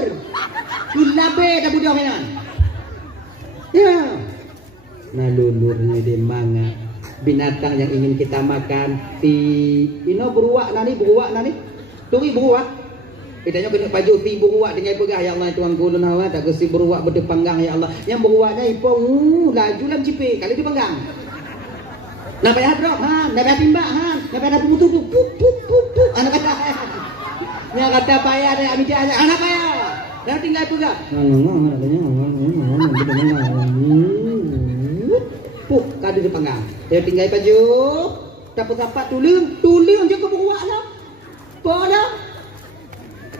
Lulabe dah budak kan. Ya. Nalulurnya di manga. Binatang yang ingin kita makan. Ino beruak nani. Turi beruak. Kitanya kena baju ti beruak dengan pegah ya Allah tuan kulun hawa tak kesi beruak berdepanggang ya Allah. Yang beruaknya ipong laju lam cipe kali dipanggang. Nak payah drop ha, nak payah timbak ha, nak payah putu pup. Anak kata. Nya kata payah ada ami dia anak payah. Dah tinggal pegah. Pup kali dipanggang. Dia tinggal baju. Dapat tuling je ke beruak lah. Pola.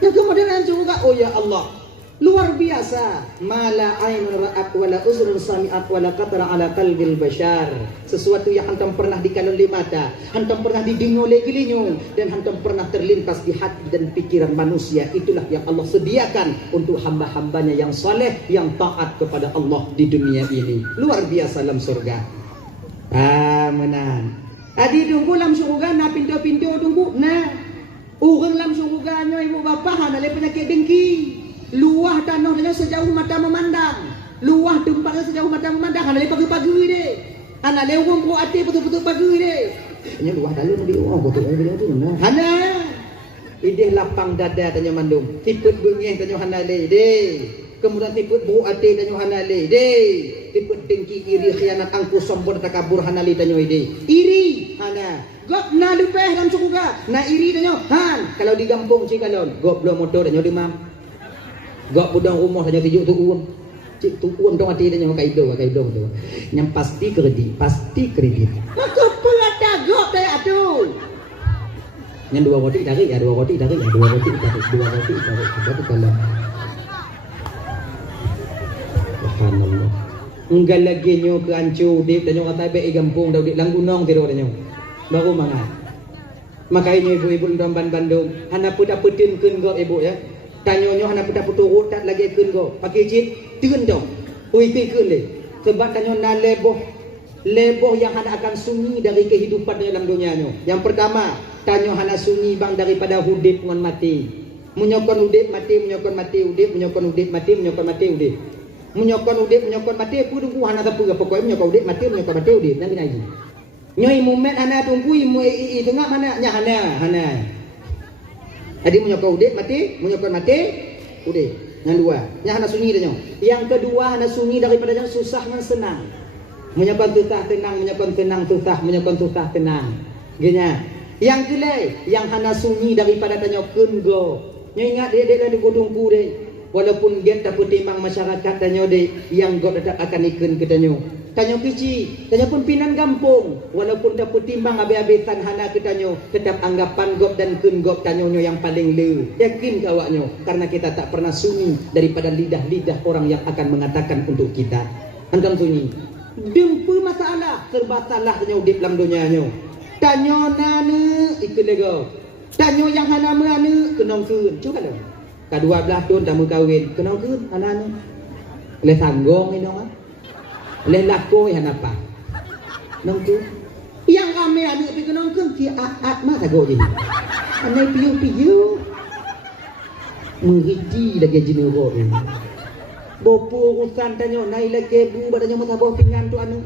Yang kemudian juga oh ya Allah luar biasa mala ainun ra'at wala uzrun sami'at wala qatara ala qalbil bashar, sesuatu yang hantam pernah dikalon mata, hantam pernah didengar oleh telinga dan hantam pernah terlintas di hati dan pikiran manusia. Itulah yang Allah sediakan untuk hamba-hambanya yang saleh yang taat kepada Allah di dunia ini. Luar biasa dalam surga. Menan adi tunggu dalam surga na pintu-pintu tunggu nah. Orang dalam surganya ibu bapa hana le penyakit dengki. Luah tanahnya sejauh mata memandang. Luah tempatnya sejauh mata memandang. Hana le pagi-pagi dia. Hana le urung buat hati betul-betul pagi dia. Hanya luah dalam di orang betul dia tu. Hana. Ideh lapang dada tanya mandum. Tiput bengih tanya hana le de. Kemudian tiput buat hati tanya hana le de. Tiput dengki iri khianat angku sombong takabur hana le tanya ide. Iri hana. Gop na lupeh dalam surga. Na iri tanya. Han, kalau di kampung Cikalon, gop belum motor tanya demam. Gop budang rumah tanya tijuk tu uang. cik tu uang dong hati dia kaido tu. Yang pasti kredit. Maka pelata gop dah atuh. Yang dua roti tarik. Betul kalau. Subhanallah. Enggal lagi nyo ke ancu dik dan nyo kata baik gampung dah dik langgunong tidur nyo. Baru mangat. Makanya ibu-ibu dalam Bandung, hana pun dapat keun go ibu ya. Tanya nyo hana pun dapat turut tak lagi keun go. Pakai cit teun dong. Oi keun le. Sebab tanya na leboh yang hana akan sunyi dari kehidupan dalam dunia nyo. Yang pertama, tanya hana sunyi bang daripada hudip ngan mati. Menyokon udip mati, menyokon mati udip, menyokon udip mati, menyokon mati udip. Menyokon udip, menyokon mati, pun hana tapu ke pokok menyokon udip mati, menyokon mati udip. Nanti lagi. Nyoi mumet hana tunggu i tengah mana nya hana. Jadi menyokon udip mati, menyokon mati udip. Yang dua, nya hana sunyi dah nyo. Yang kedua hana sunyi daripada yang susah dan senang. Menyokon susah tenang, menyokon tenang susah, menyokon susah tenang. Genya. Yang kelai, yang hana sunyi daripada tanya keun-go. Nyo ingat dia di godongku deh. Walaupun dia tak putimang masyarakat tanya deh yang god tetap akan ikun ke tanyo. Tanyo kici, tanyo pun pinan gampung. Walaupun tak putimbang habis-habisan hana ke tanyo, tetap anggapan gop dan keun-gop tanyo nyo yang paling le. Yakin ke awaknyo? Karena kita tak pernah sunyi daripada lidah-lidah orang yang akan mengatakan untuk kita. Antam sunyi. Dempu masalah, serba salah tanyo udip dalam dunia nyo. Tanyo nane ikut lego. Tanyo yang hana menane kenong keun. Cuba dah. Kedua belah tahun tamu kahwin, kenong keun hana. Le sanggong ini dong. Le lako yang apa? Nong keun. Yang kami ada pergi kenong keun ki at mah tago je. Anai piu-piu. Menghiji lagi jenero ini. Bopo urusan tanyo nai lagi bu badanyo mataboh pingan tu anu.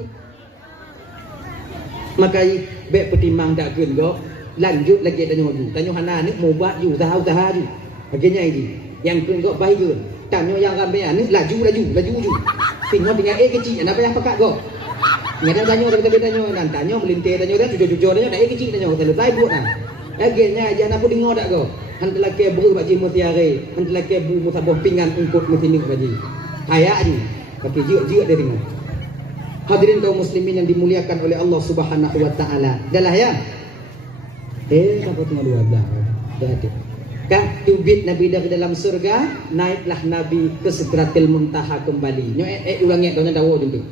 Makai bek pertimbang tak keun go lanjut lagi tanyo tu. Tanyo hana ni mau buat you usaha tu. Baginya ini yang keun go baik keun. Tanyo yang ramai ni laju. Tinggal dengan kecil apa yang pakat go. Ngada tanyo tanyo nan tanyo melintir tanyo dah jujur tanyo dah kecil tanyo selesai buat kan. Akhirnya jangan aku dengar tak go. Hantalah ke buru baji mutiare, hantalah ke bu mutaboh pingan ungkut mutinik baji. Hayak ni. Pakai jiak dia dengar. Hadirin kaum muslimin yang dimuliakan oleh Allah Subhanahu wa taala. Dahlah ya. Siapa tengah 12. Hati. Kah tubit Nabi dari dalam surga, naiklah Nabi ke Sidratil Muntaha kembali. Nyo ulangi donya dawo dulu.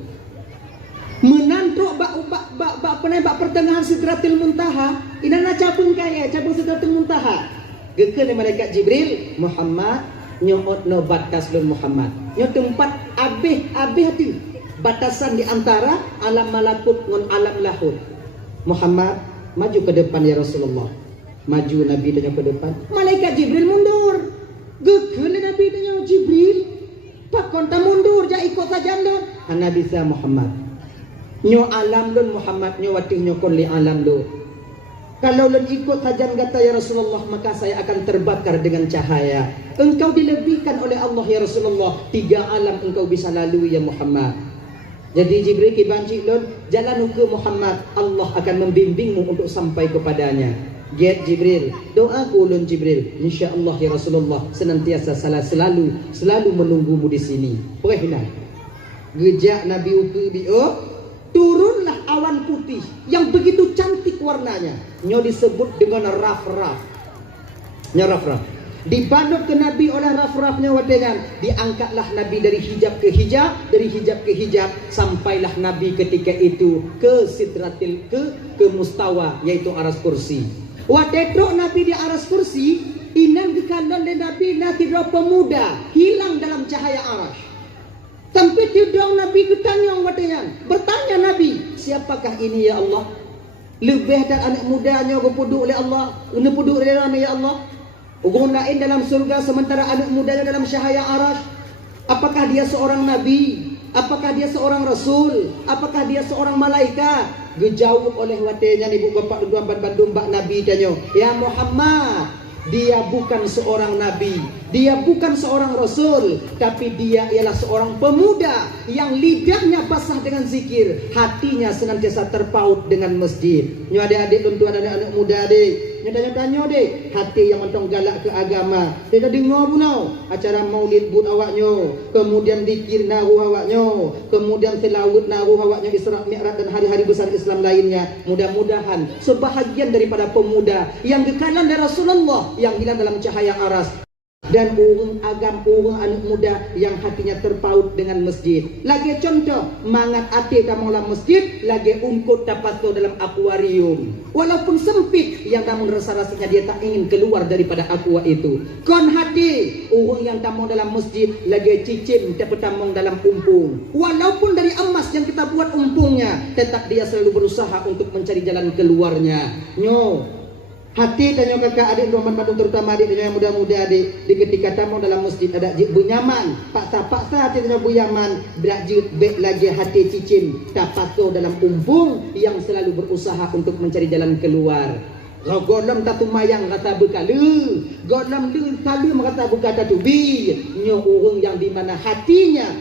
Menantruk bak pertengahan Sidratil Muntaha, inana cabung kaya, cabung Sidratil Muntaha. Gekeun malaikat Jibril, Muhammad nyotno bataslun Muhammad. Nyo tempat abih hati. Batasan di antara alam malakut dengan alam lahut. Muhammad maju ke depan ya Rasulullah. Maju Nabi tanya ke depan. Malaikat Jibril mundur. Gekeun Nabi tanya Jibril. Pak konta mundur ja ikut saja don. Ana bisa Muhammad. Nyo alam don Muhammad nyo watih nyo kon li alam do. Kalau len ikut saja kata ya Rasulullah maka saya akan terbakar dengan cahaya. Engkau dilebihkan oleh Allah ya Rasulullah. 3 alam engkau bisa lalui ya Muhammad. Jadi Jibril kibanci don jalan ke Muhammad, Allah akan membimbingmu untuk sampai kepadanya. Get Jibril, doa ulun Jibril, insyaallah ya Rasulullah senantiasa selalu menunggumu di sini. Perhatikan. Gejak Nabi uku bio, turunlah awan putih yang begitu cantik warnanya. Nyo disebut dengan raf-raf. Nya raf-raf. Dibanut ke Nabi oleh raf-rafnya wadengan. Diangkatlah Nabi dari hijab ke hijab, dari hijab ke hijab, sampailah Nabi ketika itu ke sidratil ke mustawa, yaitu aras kursi. Wadedok Nabi di aras kursi, inang dikandang dan Nabi nanti pemuda hilang dalam cahaya aras. Sampai tidong Nabi ketanya wadengan, bertanya Nabi, siapakah ini ya Allah? Lebih dan anak mudanya berpuduk oleh Allah, berpuduk oleh Allah ya Allah. Orang lain dalam surga sementara anak mudanya dalam cahaya arash. Apakah dia seorang nabi? Apakah dia seorang rasul? Apakah dia seorang malaikat? Dijawab oleh watenya ibu bapak tuan Bandung Mbak Nabi tanya, ya Muhammad, dia bukan seorang nabi, Dia bukan seorang rasul, tapi dia ialah seorang pemuda yang lidahnya basah dengan zikir, hatinya senantiasa terpaut dengan masjid. Nyo adik-adik tuan-tuan, anak-anak muda adik, nyo tanya-tanya dek, hati yang mentong galak ke agama. Dia dengar pun tau acara maulid but awaknyo, kemudian zikir naruh awaknyo, kemudian selawat naruh awaknyo, Isra Mi'raj dan hari-hari besar Islam lainnya. Mudah-mudahan sebahagian daripada pemuda yang kekalan dari Rasulullah yang hilang dalam cahaya aras, dan orang agam, orang anak muda yang hatinya terpaut dengan masjid. Lagi contoh, mangat hati kamu dalam masjid, lagi ungkut tapato dalam akuarium. Walaupun sempit, yang namun rasa-rasanya dia tak ingin keluar daripada aqua itu. Kon hati, orang yang tamu dalam masjid, lagi cicim tapi tamong dalam umpung. Walaupun dari emas yang kita buat umpungnya, tetap dia selalu berusaha untuk mencari jalan keluarnya. Hati tanya kakak adik Roman Bandung, terutama adik yang muda-muda adik, di ketika tamu dalam masjid ada jik bunyaman, paksa hati tanya bunyaman, berak jik bek lagi hati cicim tapato dalam umpung yang selalu berusaha untuk mencari jalan keluar. Golom tatu mayang kata bekalu, golom lu kalu kata buka tatu bi. Nyo orang yang di mana hatinya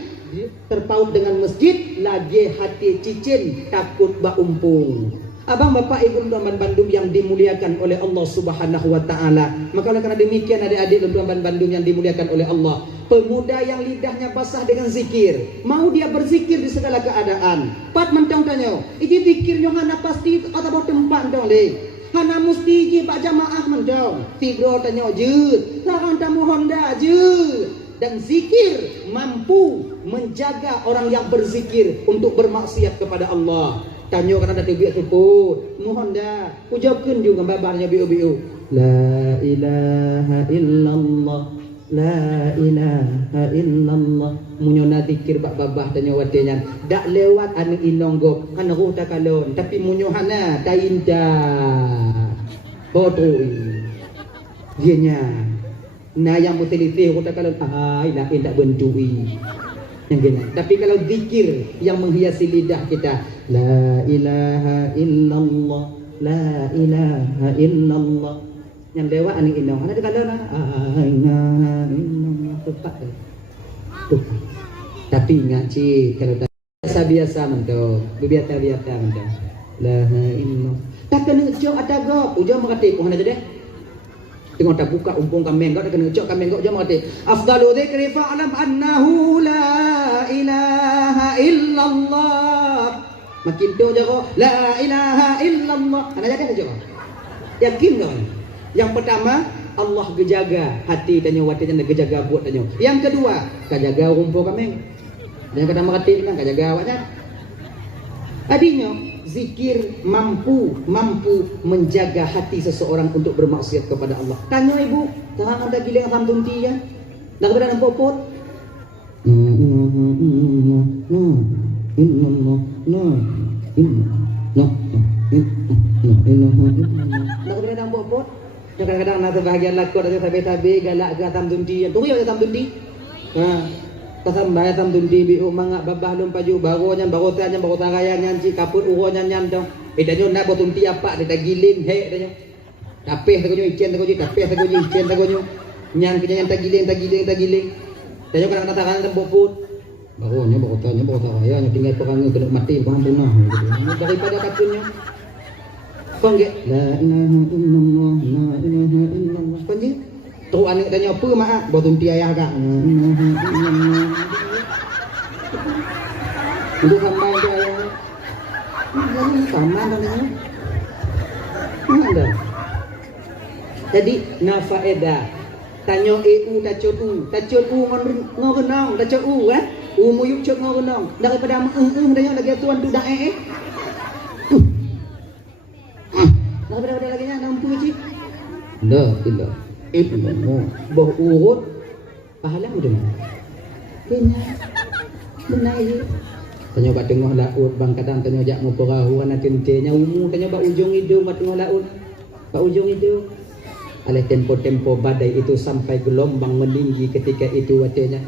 terpaut dengan masjid, lagi hati cicim takut ba umpung. Abang bapak ibu tuan Bandung yang dimuliakan oleh Allah Subhanahu wa taala. Maka oleh karena demikian adik-adik tuan Bandung yang dimuliakan oleh Allah, pemuda yang lidahnya basah dengan zikir, mau dia berzikir di segala keadaan. Pat mentong tanya, iki zikirnya hana pasti atau tempat dong le. Hana mesti ji pak jamaah mentong. Tiga tanya je, sarang tamu Honda je. Dan zikir mampu menjaga orang yang berzikir untuk bermaksiat kepada Allah. Tanya kan ada biak tepuk, mohon dah ucapkan juga babarnya biu-biu. La ilaha illallah, la ilaha illallah. Munyona zikir bak babah tanya watenya. Dak lewat anu inonggo kan roh tak kalon, tapi munyohana tainda. Botoi. Dianya. Nah yang muteliti roh tak kalon, ai nak indak bendui. Yang gini. Tapi kalau zikir yang menghiasi lidah kita, la ilaha illallah, la ilaha illallah. Yang lewat ani inong, ada kalau na, illallah tepat. Tepat. Tapi ingat cik, kalau biasa mentok, biasa mentok. La illallah. Tak kena jauh ada gop, ujung mengerti pun ada deh. Tengok tak buka umpung kambing, kau tak kena ucap kambing, kau jangan mati. Afdalu dzikri fa'lam annahu la ilaha illallah. Makin tu je kau, la ilaha illallah. Anak jadi aja kau. Yakin kau? Yang pertama, Allah gejaga hati tanya watinya, gejaga buat tanya. Yang kedua, kau jaga umpung kambing. Yang pertama hati kan kau jaga awaknya. Adinya zikir mampu menjaga hati seseorang untuk bermaksiat kepada Allah. Tanya ibu, jangan ada giling asam tunti ya. Dah kepada nak popot. Dah kepada nak popot. Kadang-kadang nak bahagian lakon ada tabe-tabe galak ke asam tunti. Tunggu ya asam tunti. Kasam bayar tam tundi biu mangak babah lum paju baronya baro taraya nyanci kaput uronya nyantong. Danyo nak botunti apa dia giling he danyo. Tapeh tagonyo icen tagonyo tapeh tagonyo icen tagonyo. Nyang kenya tagiling. Danyo kadang katakan temboput. Baronya baro taraya nya tinggal perang kena mati bukan punah. Daripada katunnya. Kongge la ilaha illallah la ilaha illallah. Konje tu anak tanya apa mak botunti ayah kak. Untuk sampai dia sama namanya. Ada. Jadi nafaedah. Tanyo tacut ngorenong tacut kan? Muyuk cut ngorenong. Daripada tanya lagi tuan tu dah Daripada lagi nya nampu cik. Dah, tidak. Itu boh urut pahala mudah. Kena benar. Tanya ba tengah laut bang kadang tanya jak mau perahu ana tentenya umu tanya ba ujung hidung ba tengah laut. Ba ujung hidung. Oleh tempo-tempo badai itu sampai gelombang meninggi ketika itu watenya.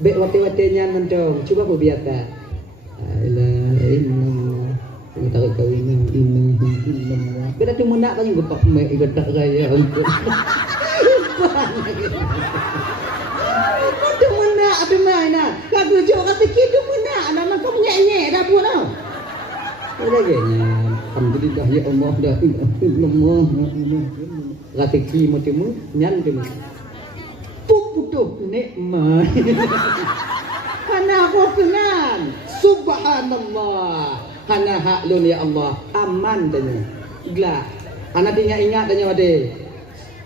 Bek wate-watenya mentong cuba biasa. La ilaha illallah. Tarik kawin ini. Beda tu menak tanya gepak mek getak raya untuk. Ada mana ada mana. Kau jauh kata kita mana. Anak kau nyek dah pun tau. Ada ganya. Alhamdulillah ya Allah dah illallah. Kata ki macam nyan tu. Puputuh nikmat. Hana aku tenan. Subhanallah. Hana haklun ya Allah. Aman tanya. Gila. Anak ingat tanya ade.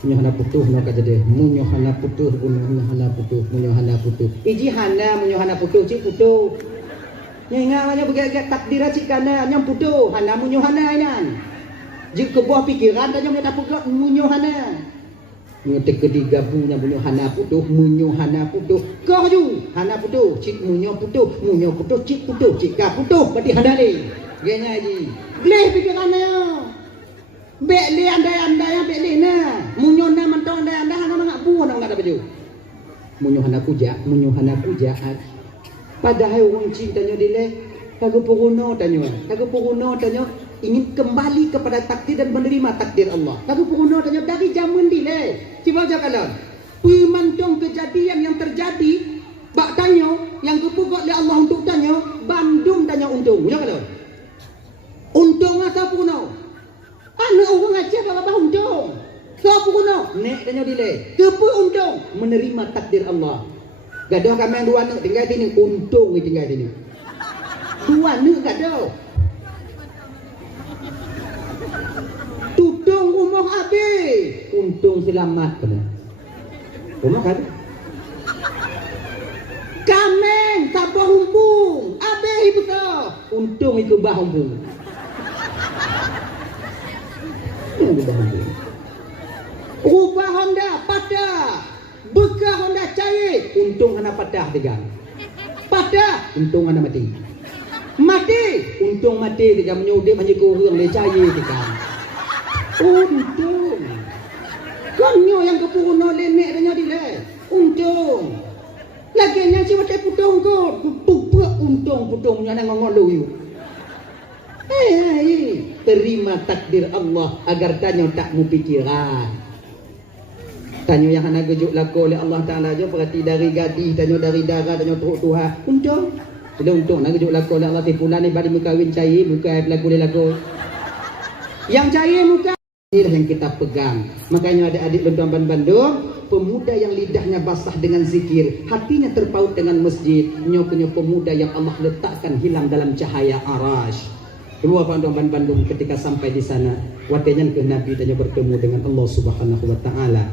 Munyo hana putuh no ka jadi. Munyo hana putuh munyo hana putuh munyo hana putuh. Iji hana munyo hana putuh cik putuh. Ingat banyak bergerak takdir cik kana nyam putuh hana munyo hana inan. Jika buah pikiran tanya munyo dapat munyo hana. Ngetek ketiga punya munyo hana putuh. Kau ju hana putuh cik munyo putuh cik putuh cik ka putuh berarti hana ni. Genya ji. Gleh pikirannya. Beli andai yang beli na. Munyo na mantong andai hana ngak buah nak ada baju. Munyo hana puja. Padahal orang cintanya dile kagak puruno tanyo ingin kembali kepada takdir dan menerima takdir Allah. Kagak puruno tanyo dari zaman dile. Cuba jakalan. Pemantong kejadian yang terjadi bak tanyo yang kepugak oleh Allah untuk tanyo bandung tanyo untung. Jakalan. Untung apa puruno? Anak orang aja bapa untung. Siapa puruno? Nek tanyo dile. Kepu untung menerima takdir Allah. Gaduh kami yang dua nak tinggal sini untung tinggal sini. Dua nak gaduh. Tutung rumah habis. Untung selamat kena. Rumah habis. Kameng tabah humpung. Habis betul. Untung itu bah humpung. Rubah Honda patah. Bekah Honda cair, untung hana patah tiga. Patah, untung hana mati. Untung mati tiga menyudik menjadi kurang le cair tiga. Untung. Konyo yang kepuruno lenek tanya dile. Untung. Lagi yang si mati putung kot. Pupuk untung punya nang ngolu yu. Terima takdir Allah agar tanyo tak mu pikiran. Tanyo yang hana gejuk laku oleh Allah Ta'ala je perhati dari gadis, tanyo dari darah, tanyo teruk Tuhan. Untung. Bila untung nak gejuk laku oleh Allah tipulan ni bagi mukawin cair, bukan berlaku dia laku. Yang cair muka inilah yang kita pegang. Makanya adik-adik Tuan Bandung, pemuda yang lidahnya basah dengan zikir, hatinya terpaut dengan masjid, nyokonyo pemuda yang Allah letakkan hilang dalam cahaya arash. Dua Tuan Bandung ketika sampai di sana, watenya ke Nabi tanya bertemu dengan Allah Subhanahu wa taala.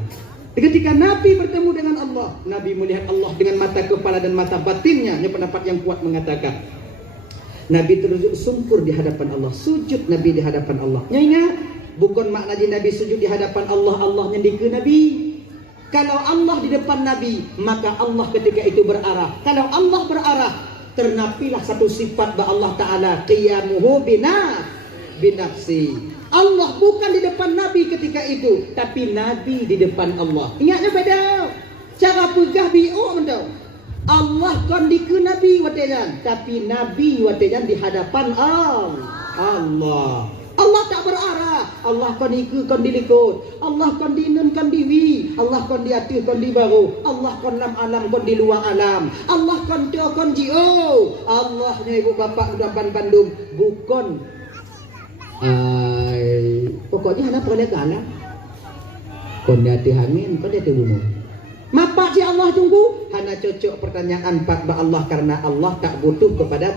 Ketika Nabi bertemu dengan Allah, Nabi melihat Allah dengan mata kepala dan mata batinnya. Ini pendapat yang kuat mengatakan Nabi terus sungkur di hadapan Allah, sujud Nabi di hadapan Allah. Ingat, bukan maknanya Nabi sujud di hadapan Allah, Allah nyendika Nabi. Kalau Allah di depan Nabi, maka Allah ketika itu berarah. Kalau Allah berarah, ternapilah satu sifat ba Allah Ta'ala, qiyamuhu binafsi. Allah bukan di depan Nabi ketika itu, tapi Nabi di depan Allah. Ingatnya beda. Cara pegah bi'u mentau. Allah kon di ke Nabi watejan, tapi Nabi watejan di hadapan Allah. Allah tak berarah. Allah kon iku kon dilikut. Allah kon dinun kon diwi. Allah kon di atas kon di baru. Allah kon lam alam kon di luar alam. Allah kon do kon jio. Allahnya ibu bapa Tuan Bandung bukan pokoknya hana pernah kalah. Kon dia hangin, kon dia bunuh. Mapa si Allah tunggu? Hana cocok pertanyaan 4 ba Allah karena Allah tak butuh kepada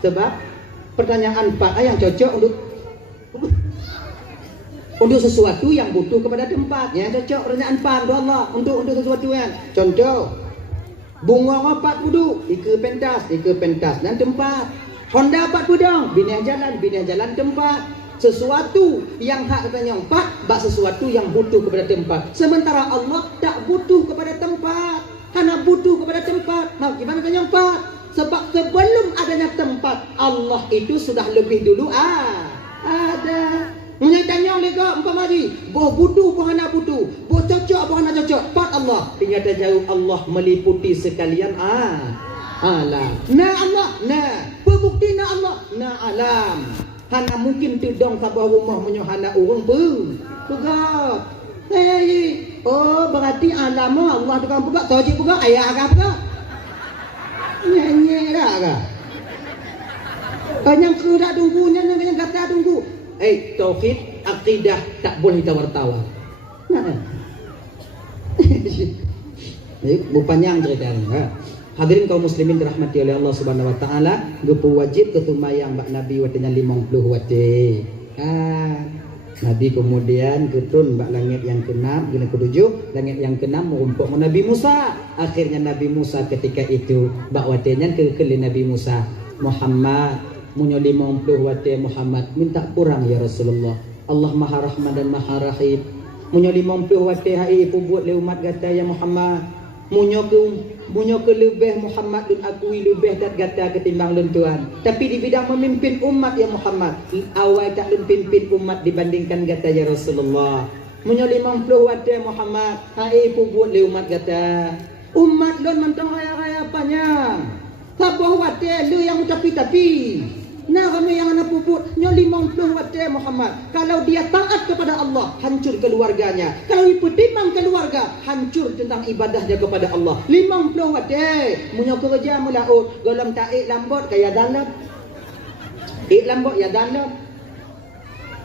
sebab pertanyaan 4 yang cocok untuk sesuatu yang butuh kepada tempat. Ya cocok pertanyaan 4 do Allah untuk sesuatu yang contoh bunga 4 budu, ike pentas dan tempat. Honda 4 budang, binah jalan tempat. Sesuatu yang hak katanya 4, bak sesuatu yang butuh kepada tempat. Sementara Allah tak butuh kepada tempat. Karena butuh kepada tempat. Nah, gimana katanya 4? Sebab sebelum adanya tempat, Allah itu sudah lebih dulu ada. Menyatanya oleh kau umpama lagi, boh butuh boh hana butuh, boh cocok boh hana cocok. 4 Allah. Ternyata jauh Allah meliputi sekalian alam. Allah, pembukti Allah, alam. Hana mungkin tudong sabah rumah menyohana urang pun. Pegak. Oh, berarti alamu Allah tukang buka toji buka ayah agak apa? Nyanyi dah agak. Kanyang kuda tunggu, kanyang kata tunggu. Tauhid, akidah tak boleh tawar-tawar. Nah. Bu panjang ceritanya. Hadirin kaum muslimin dirahmati oleh Allah Subhanahu wa taala, gupu wajib ketumayang mbak Nabi watenya 50 wate. Nabi kemudian ketun mbak langit yang keenam, guna ketujuh, langit yang keenam merumpuk Nabi Musa. Akhirnya Nabi Musa ketika itu mbak watenya ke Nabi Musa, Muhammad munyo 50 wate Muhammad, minta kurang ya Rasulullah. Allah Maha Rahman dan Maha Rahim. Munyo 50 wate hai ibu buat le umat kata ya Muhammad. Munyo ke lebih Muhammad dan akui lebih dat gata ketimbang lun Tuhan. Tapi di bidang memimpin umat ya Muhammad, awal tak lun pimpin umat dibandingkan kata ya Rasulullah. Munyo 50 wate Muhammad hai ibu buat le umat kata. Umat lun mentong raya-raya apanya? Sabah wate lu yang tapi-tapi. Nah kami yang anak puput nyo 50 wate Muhammad. Kalau dia taat kepada Allah, hancur keluarganya. Kalau iputimang keluarga, hancur tentang ibadahnya kepada Allah. 50 wate munyo kerja mulaut golong taik lambot kaya dalam. Ik lambot ya dalam.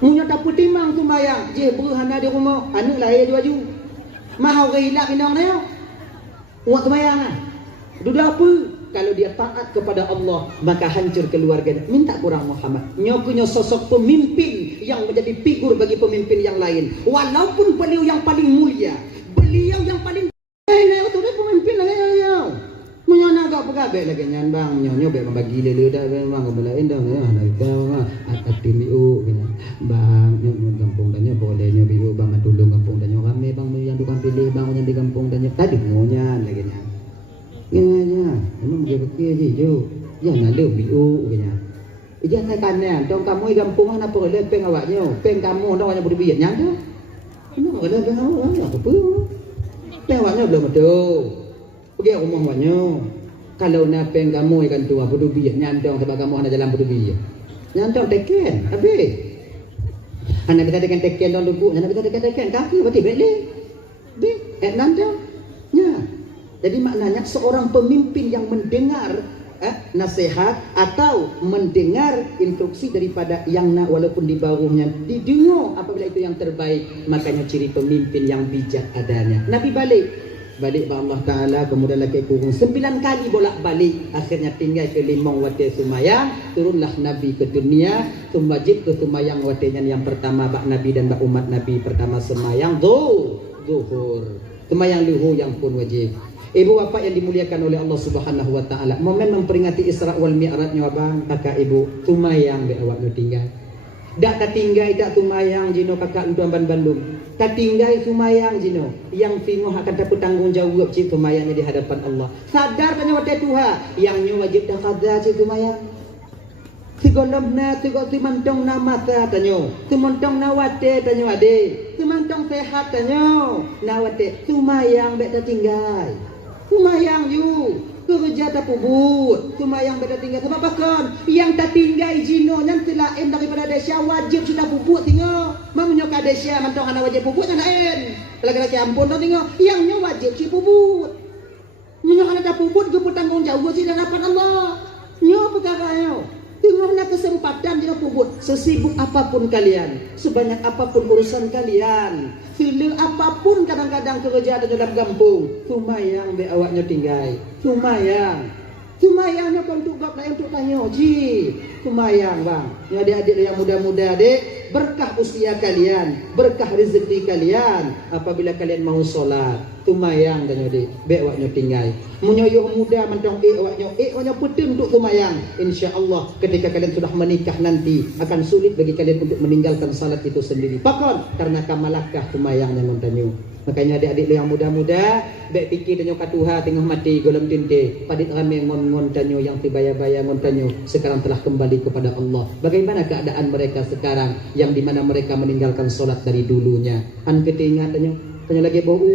Munyo tak putimang tumayang, je berhana di rumah, anak lahir dua ju. Mahau gila pinang dia. Uak tumayang ah. Duda apa? Kalau dia taat kepada Allah, maka hancur keluarganya. Minta kurang Muhammad. Nyokunya sosok pemimpin yang menjadi figur bagi pemimpin yang lain. Walaupun beliau yang paling mulia, beliau yang paling itu dia pemimpin lah. Menyana agak pegabe lagi nyan bang, nyonyo be membagi lele dah bang kebelain dah ya kau hati liu bang nyo kampung danyo boleh nyo biu bang matulung kampung danyo kami bang yang tukang pilih bang yang di kampung danyo tadi ngonya lagi nyan. Ya, emang dia pakai je jo. Ya nak le biu kenya. Ija tanya, dong kamu di kampung mana apa le peng awaknya? Peng kamu dong awaknya berbiak nyanda. Ini ada peng awak apa apa? Peng awaknya belum ada. Pergi rumah awaknya. Kalau nak peng kamu ikan tua berbiak nyanda sebab kamu ada jalan berbiak. Nyanda teken, habis. Anak kita dengan teken dong lugu, anak kita dengan teken kaki berarti beli. Be, nanda. Ya. Jadi maknanya seorang pemimpin yang mendengar nasihat atau mendengar instruksi daripada yang nak walaupun di bawahnya didengar apabila itu yang terbaik, makanya ciri pemimpin yang bijak adanya. Nabi balik ba Allah Ta'ala kemudian lagi kurung 9 kali bolak-balik, akhirnya tinggal ke limong wate sumayang, turunlah Nabi ke dunia, tumajid ke sumayang watenya yang pertama bak Nabi dan bak umat Nabi pertama semayang zuhur, semayang luhur yang pun wajib. Ibu bapak yang dimuliakan oleh Allah Subhanahu wa taala, momen memperingati Isra wal Mi'rajnya abang, kakak ibu, tumayang be awak nu tinggal. Dak tak tinggal tak tumayang jino kakak untuk Ban Bandung. Tak tinggal tumayang jino yang fingoh akan dapat tanggung jawab ci tumayangnya di hadapan Allah. Sadar tanya wate Tuhan yang nyu wajib dah qada ci tumayang. Sigolomna sigo timantong na mata tanyo. Timantong na wate tanyo ade. Timantong sehat tanyo. Na wate tumayang be tak tinggal. Tumayang you kerja tak pubut, tumayang pada tinggal sebab bakon yang tak tinggal jino yang selain daripada desa wajib sudah pubut tinggal. Mamunyo ka desa mantong ana wajib pubut ana en. Lagi-lagi ampun tinggal yang nyo wajib si pubut. Munyo ana tak pubut ge tanggung jawab si hadapan Allah. Nyo perkara nyo. Tengoklah kesempatan jika pubut. Sesibuk apapun kalian, sebanyak apapun urusan kalian, file apapun kadang-kadang kerja ada dalam kampung, tumayang be awaknya tinggal. Tumayangnya untuk gak lain untuk tanya ji. Tumayang bang. Ya adik-adik yang muda-muda adik, berkah usia kalian, berkah rezeki kalian apabila kalian mau sholat. Tumayang tanya adik, be awaknya tinggal. Munyoyo muda mantong awaknya putih untuk tumayang. Insya-Allah ketika kalian sudah menikah nanti akan sulit bagi kalian untuk meninggalkan salat itu sendiri. Pakon karena kamalakah tumayang yang montanyo. Makanya adik-adik yang muda-muda baik fikir danyo katuha tengah mati golem tinte padit rame ngon tanyo yang tibaya-baya ngon tanyo sekarang telah kembali kepada Allah. Bagaimana keadaan mereka sekarang yang dimana mereka meninggalkan solat dari dulunya? An ketingat tanyo lagi bau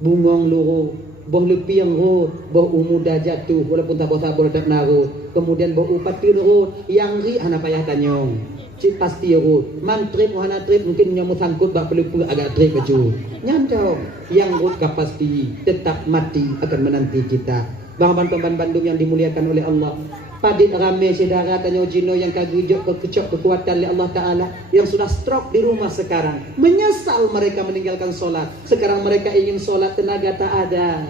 bungong luru boh lepiang ro boh umuda jatuh walaupun tak boleh tak naru kemudian boh upatir ro yang ri ana payah tanyo Cik pasti urut. Man trip wahana trip mungkin nyamu sangkut bak perlu agak trip baju. Nyantau. Yang urut pasti tetap mati akan menanti kita. Bang Bandung yang dimuliakan oleh Allah. Padit rame saudara tanya jino yang kagujok kekecok kekuatan oleh Allah Ta'ala, yang sudah stroke di rumah sekarang, menyesal mereka meninggalkan solat. Sekarang mereka ingin solat, tenaga tak ada.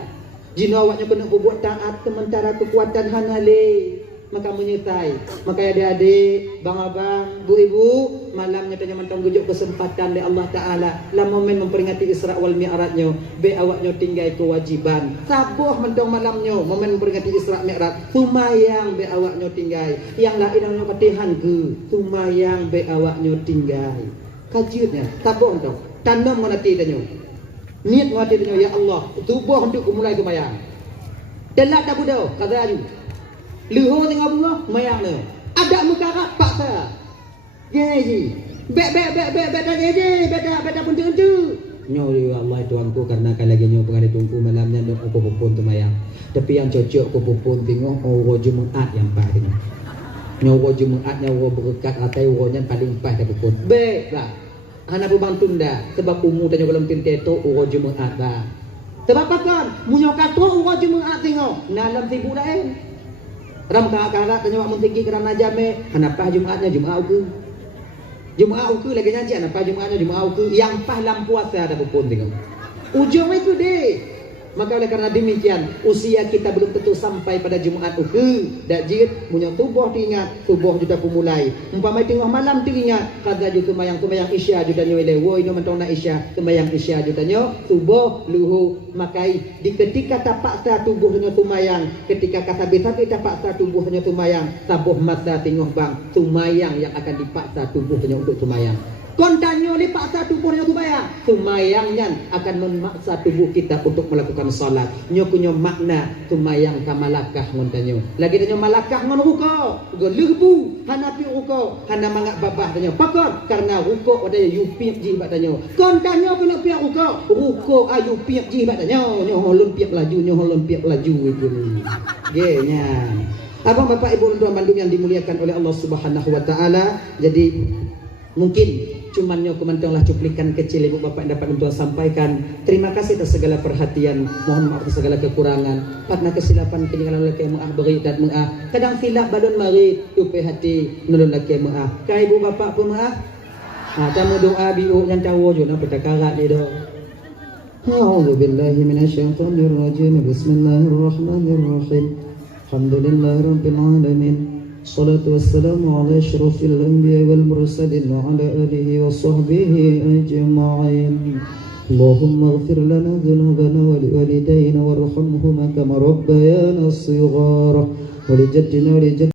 Jino awaknya kena berbuat taat sementara kekuatan hanale, maka menyertai. Maka adik-adik, bang abang, bu ibu, malamnya tanya mentang gujuk kesempatan oleh Allah Ta'ala lah momen memperingati Isra wal Mi'rajnya, be awaknya tinggal kewajiban sabuh mentang malamnya momen memperingati Isra Mi'raj, sumayang be awaknya tinggal yang lain namanya patihan ke sumayang be awaknya tinggal kajutnya sabuh mentang tanam menati tanya niat menati tanya ya Allah tubuh untuk mulai kemayang telat tak budau kata aju luhur tengah bunga mayang le ada muka rapat saya Yeji, bek beta pun tentu. Nyo ya Allah Tuanku karena kan lagi nyo pengen tunggu malamnya dok aku pun temayang. Tapi yang cocok aku pun tengok oh Jumaat yang pas tengok. Nyo Jumaatnya berkat atai wonya paling pas dah pun. Bek lah. Anak bang tunda sebab umur tanya belum tinteto Jumaat lah. Sebab apa kan? Munyo kato Jumaat tengok. Nalam sibuk lain. Ram kakak tanya wak mentigi kerana jame. Kenapa Jumaatnya Jumaat ke? Jumaat uku lagi nyanyi apa Jumaatnya Jumaat uku yang pas lam puasa ada pun tengok. Ujung itu deh. Maka oleh karena demikian usia kita belum tentu sampai pada Jumaat uku. Dak jid punya tubuh diingat, tubuh juga pemulai. Umpamai tengah malam diingat, kada ju tumayang isya juga nyole wo ino mentona isya, tumayang isya juga nyo tubuh luhu makai di ketika tapaksa tubuhnya tumayang, ketika kasabi-sabi tapaksa tubuhnya tumayang, tabuh masa tengah bang tumayang yang akan dipaksa tubuhnya untuk tumayang. Kontanyo ni paksa tubuhnya tumayang, tumayangnya akan memaksa tubuh kita untuk melakukan salat. Nyo kunyo makna tumayang kamalakah ngontanyo. Lagi tanyo malakah ngon ruko, gelurbu hanapi ruko, hana mangak babah tanyo. Pakon karena ruko ada yupiak jibat tanyo. Kontanyo punya piak ruko ayu piak jibat tanyo. Nyo holon piak laju itu. Genya. Abang bapak ibu tuan Bandung yang dimuliakan oleh Allah Subhanahu wa taala. Jadi mungkin cuman nyo kumantonglah cuplikan kecil ibu bapak dapat untuk sampaikan. Terima kasih atas segala perhatian, mohon maaf atas segala kekurangan. Karena kesilapan peninggalan oleh kaya maaf beri dan maaf. Kadang silap balon mari tupai hati nulun laki maaf. Kaya ibu bapak pun maaf. Tamu doa biu yang tahu jo na petakarat dia doh. A'udzubillahi minasyaitonirrajim. Bismillahirrahmanirrahim. Alhamdulillahirabbil alamin. الصلاة والسلام على أشرف الأنبياء والمرسلين وعلى آله وصحبه أجمعين. اللهم اغفر لنا ذنوبنا ولوالدينا وارحمهما كما ربيانا صغارا ولجدنا ولجد